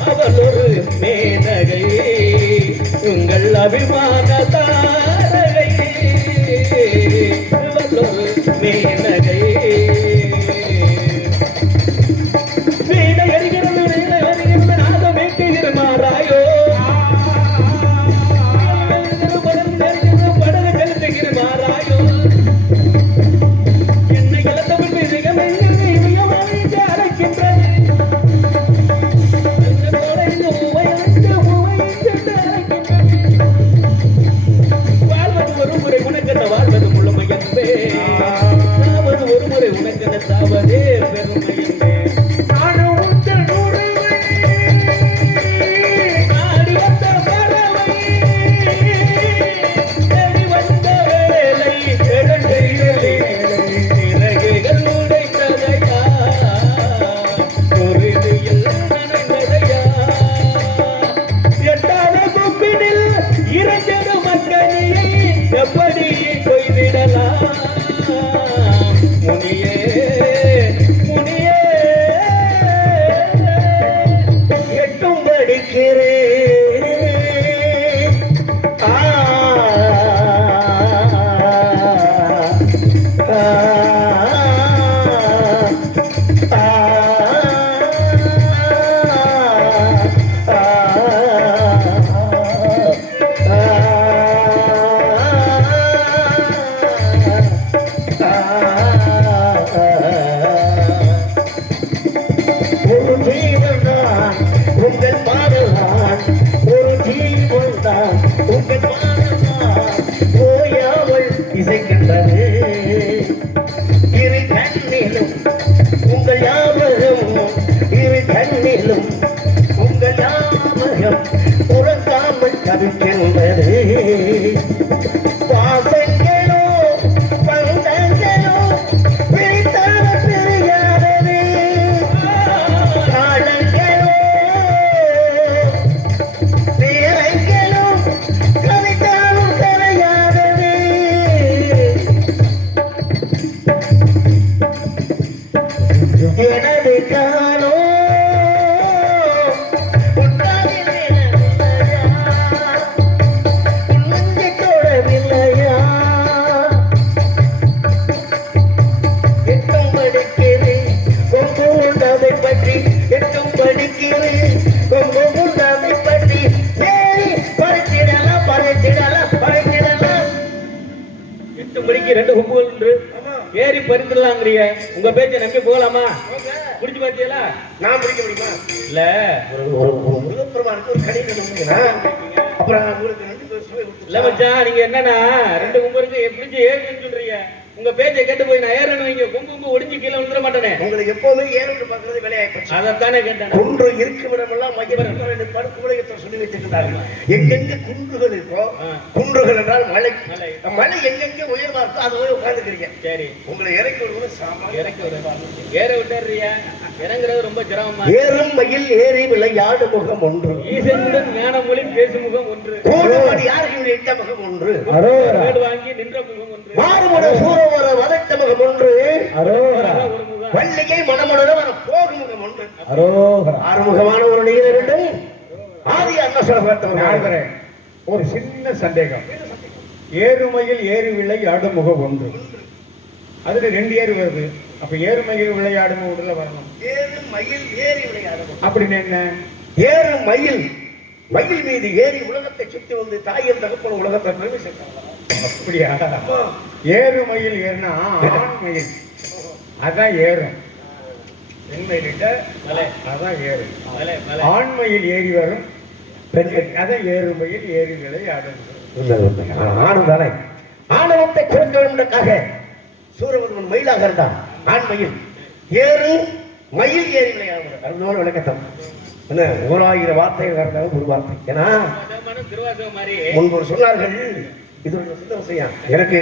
அவள் ஒரு மேனகை உங்கள் அபிமான தாரகை அவள் ஒரு மேனகை வீணை அறிகிறது வீணை அறிகிறது நாதம் ஏற்றுகிற மாறாயோ படகு செலுத்துகிற மாறாயோ என்னை இழந்தவன் இதயம் இதயமாக அழைக்கின்றது வாழ்வது ஒரு முறை உனக்கென வாழ்வது முழுமையன்பே சாவது ஒரு முறை உனக்கென சாவதே பெருமையன்பே எப்படி கொய்திடலாம் முனியே முனியே எட்டும் படிக்கிறேன் ஒரு ஜீவன் தான் உங்கள் பாடலான் ஒரு ஜீவன் தான் உங்கள் பாடலான் ஓயாமல் இசைக்கின்றது இரு கண்ணிலும் உங்கள் ஞாபகம் இரு கண்ணிலும் உங்கள் ஞாபகம் உறங்காமல் தவிக்கின்றது பாசங்களோ பந்தங்களோ பிரித்தான பிரியாதது காலங்களோ நேரங்களோ கவிதாலும் கரையாதது எனது காலோ தொடவில்லையா எட்டும் படிக்கிறேன் கொங்கு உண்டாதை பற்றி எட்டும் படிக்கிறேன் கொங்கு உண்டாதை பற்றி ஏறி பறிச்சிடலாம் பறிச்சிடலாம் பறிச்சிடலாம் 8 மணிக்கு 2 கொம்புகள் உண்டு ஏறி பறிந்துடலாங்கிறிய உங்க பேச்சை நம்பி போகலாமா குடிச்சு பாத்தீங்களா நான் பிடிக்க முடியுமா இல்ல ஒரு முருகப்பெருமானுக்கு ஒரு கணிதம் உண்டுனா அப்புறம் உங்களுக்கு 2 பேர் சுவை இல்ல மச்சான் நீங்க என்னன்னா 2 கொம்பு இருக்கு எப்படி ஏறுன்னு சொல்றீங்க உங்க பேச்சை கேட்டு போய் நான் ஏறணும் இங்க கொம்பு ஒடிஞ்சு கீழே விழுந்துட மாட்டேனே உங்களுக்கு எப்பவுமே ஏறிட்டு பார்க்கறது விளையாட்டு அதைத்தானே கேட்டேன் குன்று இருக்கும் இடமெல்லாம் மையம் படுத்து உலகத்தை சொல்லி வச்சிருக்கிறார்கள் எங்கெங்க குன்றுகள் இருக்கோ குன்றுகள் என்றால் மலை மலை. மலை எங்கெங்க உயர்வா இருக்கோ அது போய் உட்காந்துக்கிறீங்க சரி உங்களை இறக்கி விடுவது சாமானிய இறக்கி விட ஏற விட்டுறியா இறங்குறது ரொம்ப சிரமமா ஏறும் மயில் ஏறி விளையாடு முகம் ஒன்று ஈசனுடன் ஞானமொழி பேசும் முகம் ஒன்று கூடுமடி யாருக்கு எட்ட முகம் ஒன்று வீடு வாங்கி நின்ற முகம் ஒன்று மாறுபட சூரவர வதைத்த முகம் ஒன்று அரோகரா ஒரு முகம் வள்ளிகை மனமுடன் வர போகும் முகம் ஒன்று அரோகரா ஆறுமுகமான ஒரு நீர் இரண்டும் ஆதி அன்னசரத்தவர் ஒரு சின்ன சந்தேகம். ஏறுமையில் ஏறு விளையாடும் முகம் ஒன்று, அதுல 2 ஏறு வருது. அப்ப ஏறுமையில் விளையாடும் முகத்துல வரணும். ஏறு மயில் ஏறி விளையாடும் அப்படின்னு என்ன? ஏறு மயில் மயில் மீது ஏறி உலகத்தை சுத்தி வந்து தாயின் தகப்பன உலகத்தை பெருமை சேர்த்தாங்க. அப்படியா? ஏறுமையில் ஏறுனா ஆண் மயில், அதான் ஏறும். பெண்மயிலிட்ட அதான் ஏறும். ஆண்மையில் ஏறி வரும் பெண்கள் அதான் ஏறுமையில் ஏறி விளையாடும். ஆணும் தானே ஆணவத்தை குறைந்தவனுக்காக சூரபத்மன் மயிலாக இருந்தான், ஆண் மயில். ஏறு மயில் ஏறி விளையாடுவது அற்புதமான விளக்கத்தம். என்ன 1000 வார்த்தைகள் இருந்தாலும் ஒரு வார்த்தை. ஏன்னா திருவாசகம் மாதிரி முன்பு சொன்னார்கள், இது ஒரு சின்ன விஷயம். எனக்கு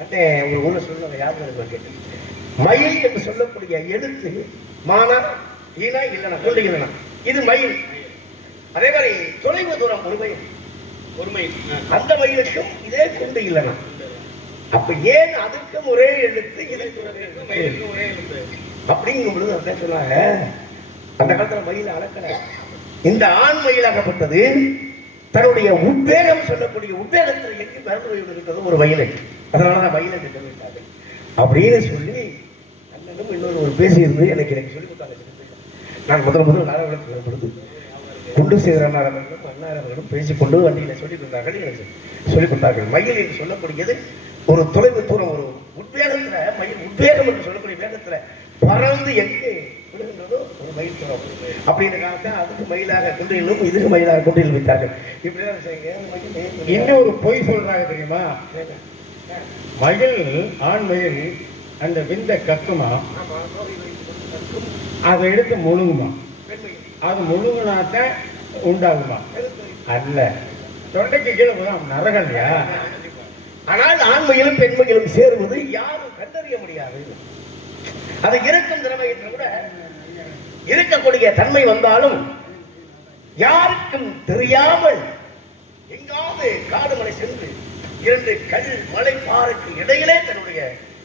ஒரு ஊர்ல சொல்லுவாங்க, யாரும் கேட்டு, மயில் என்று சொல்லக்கூடிய எழுத்து மானா ஈனா இல்லைனா கொண்டு இல்லைனா இது மயில். அதே மாதிரி தொலைவு தூரம் ஒரு மயில், ஒருமை. அந்த மயிலுக்கும் இதே கொண்டு இல்லைனா. அப்ப ஏன் அதுக்கும் ஒரே எழுத்து இதுக்கு ஒரே எழுத்து அப்படிங்கும் பொழுது அந்த சொன்னாங்க, அந்த காலத்துல மயில் அளக்கல. இந்த ஆண் மயிலாகப்பட்டது தன்னுடைய உத்வேகம் சொல்லக்கூடிய உத்வேகத்தில் எங்கு மறந்து இருக்கிறது ஒரு மயிலை. அதனாலதான் மயிலை திட்டமிட்டாங்க அப்படின்னு சொல்லி அண்ணனும் இன்னொரு பேசியிருந்து எனக்கு சொல்லி கொடுத்தாங்க. நான் முதல் நாடகத்தில் பொழுது குண்டு சேகர அண்ணாரவர்களும் அண்ணாரவர்களும் பேசிக்கொண்டு வண்டியில சொல்லிக் கொடுத்தார்கள். எனக்கு சொல்லிக் கொடுத்தார்கள். மயில் என்று சொல்லக்கூடியது ஒரு தொலைவு தூரம், ஒரு உத்வேகத்துல மயில் உத்வேகம் என்று சொல்லக்கூடிய வேகத்துல பறந்து எங்கே விடுகின்றதோ ஒரு மயில் தூரம் அப்படின்னு காலத்தான் அதுக்கு மயிலாக குண்டிலும் இதுக்கு மயிலாக குண்டில் வைத்தார்கள். இப்படிதான் செய்யுங்க. இன்னும் ஒரு பொய் சொல்றாங்க தெரியுமா? மயில், ஆண் மயில் அந்த விந்த கக்குமா, அதை எடுத்து முழுங்குமா, அது முழுங்கினாத்தான் உண்டாகுமா? அல்ல, தொண்டைக்கு கீழே போதான் நரகம் இல்லையா? ஆனால் ஆண்மையிலும் பெண்மையிலும் சேருவது யாரும் கண்டறிய முடியாது. அது இருக்கும் திறமை என்று கூட இருக்கக்கூடிய தன்மை வந்தாலும் யாருக்கும் தெரியாமல் எங்காவது காடுமலை சென்று 2 கல் மலை பாறைக்கு இடையிலே தன்னுடைய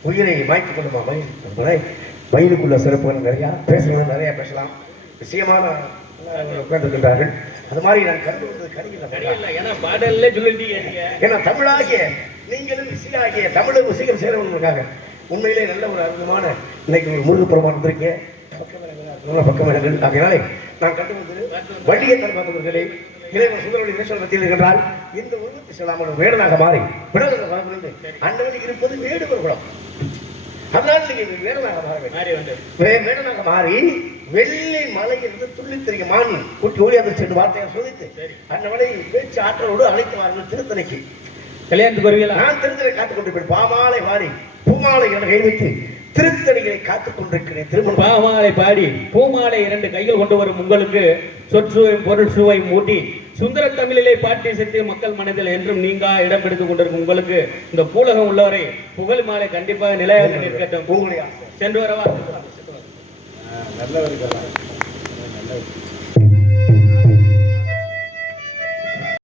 உயிரை மாய்த்துக் கொள்ளுமா மயில். மயிலுக்குள்ள சிறப்புகள் நிறைய பேசலாம், நிறைய பேசலாம். விஷயமான உட்கார்ந்திருக்கின்றார்கள். அது மாதிரி நான் கண்டு கருவியில் ஏன்னா பாடல்ல சொல்லிட்டீங்க. ஏன்னா தமிழாகிய நீங்களும் இசையாகிய தமிழ் விஷயம் சேரவங்களுக்காக உண்மையிலே நல்ல ஒரு அற்புதமான இன்னைக்கு ஒரு முருகப்புறமான வந்திருக்கேன். பக்கமேளங்கள் ஆகையினாலே நான் கண்டு வந்து வண்டியை தன் பார்த்துக்கிறேன். இளைவர் சுந்தரவழி நேசன் மத்தியில் இருக்கின்றால் இந்த உருவத்தை சொல்லாமல் வேடனாக மாறி விடலுக்கு பார்க்கிறது அண்டவன் இருப்பது வேடுவர் குலம். அதனால நீங்க வேடனாக மாற வேண்டும். வேடனாக மாறி வெள்ளி மலையிலிருந்து துள்ளி திரிக்க மான் கூட்டி ஓடியாந்து சென்று வார்த்தையை சோதித்து அந்த மலை பேச்சு ஆற்றலோடு அழைத்து வாருங்கள் திருத்தணிக்கு. கல்யாணத்துக்கு வருவீங்களா? நான் திருத்தணி காத்துக் கொண்டிருப்பேன். பாமாலை வாரி பூமாலை என கைவிட்டு திருத்தணிகளை காத்துக் கொண்டிருக்கிறேன். திருமணம் பாமாலை பாடி பூமாலை 2 கைகள் கொண்டு வரும் உங்களுக்கு சொற்சுவையும் பொருள் சுவை மூட்டி சுந்தர தமிழிலே பாட்டி செத்து மக்கள் மனதில் என்றும் நீங்கா இடம் எடுத்துக் கொண்டிருக்கும் உங்களுக்கு இந்த பூலகம் உள்ளவரை புகழ் மாலை கண்டிப்பாக நிலையாக நிற்கட்டும். உங்களுடைய சென்று வரவா? நல்லவர்கள்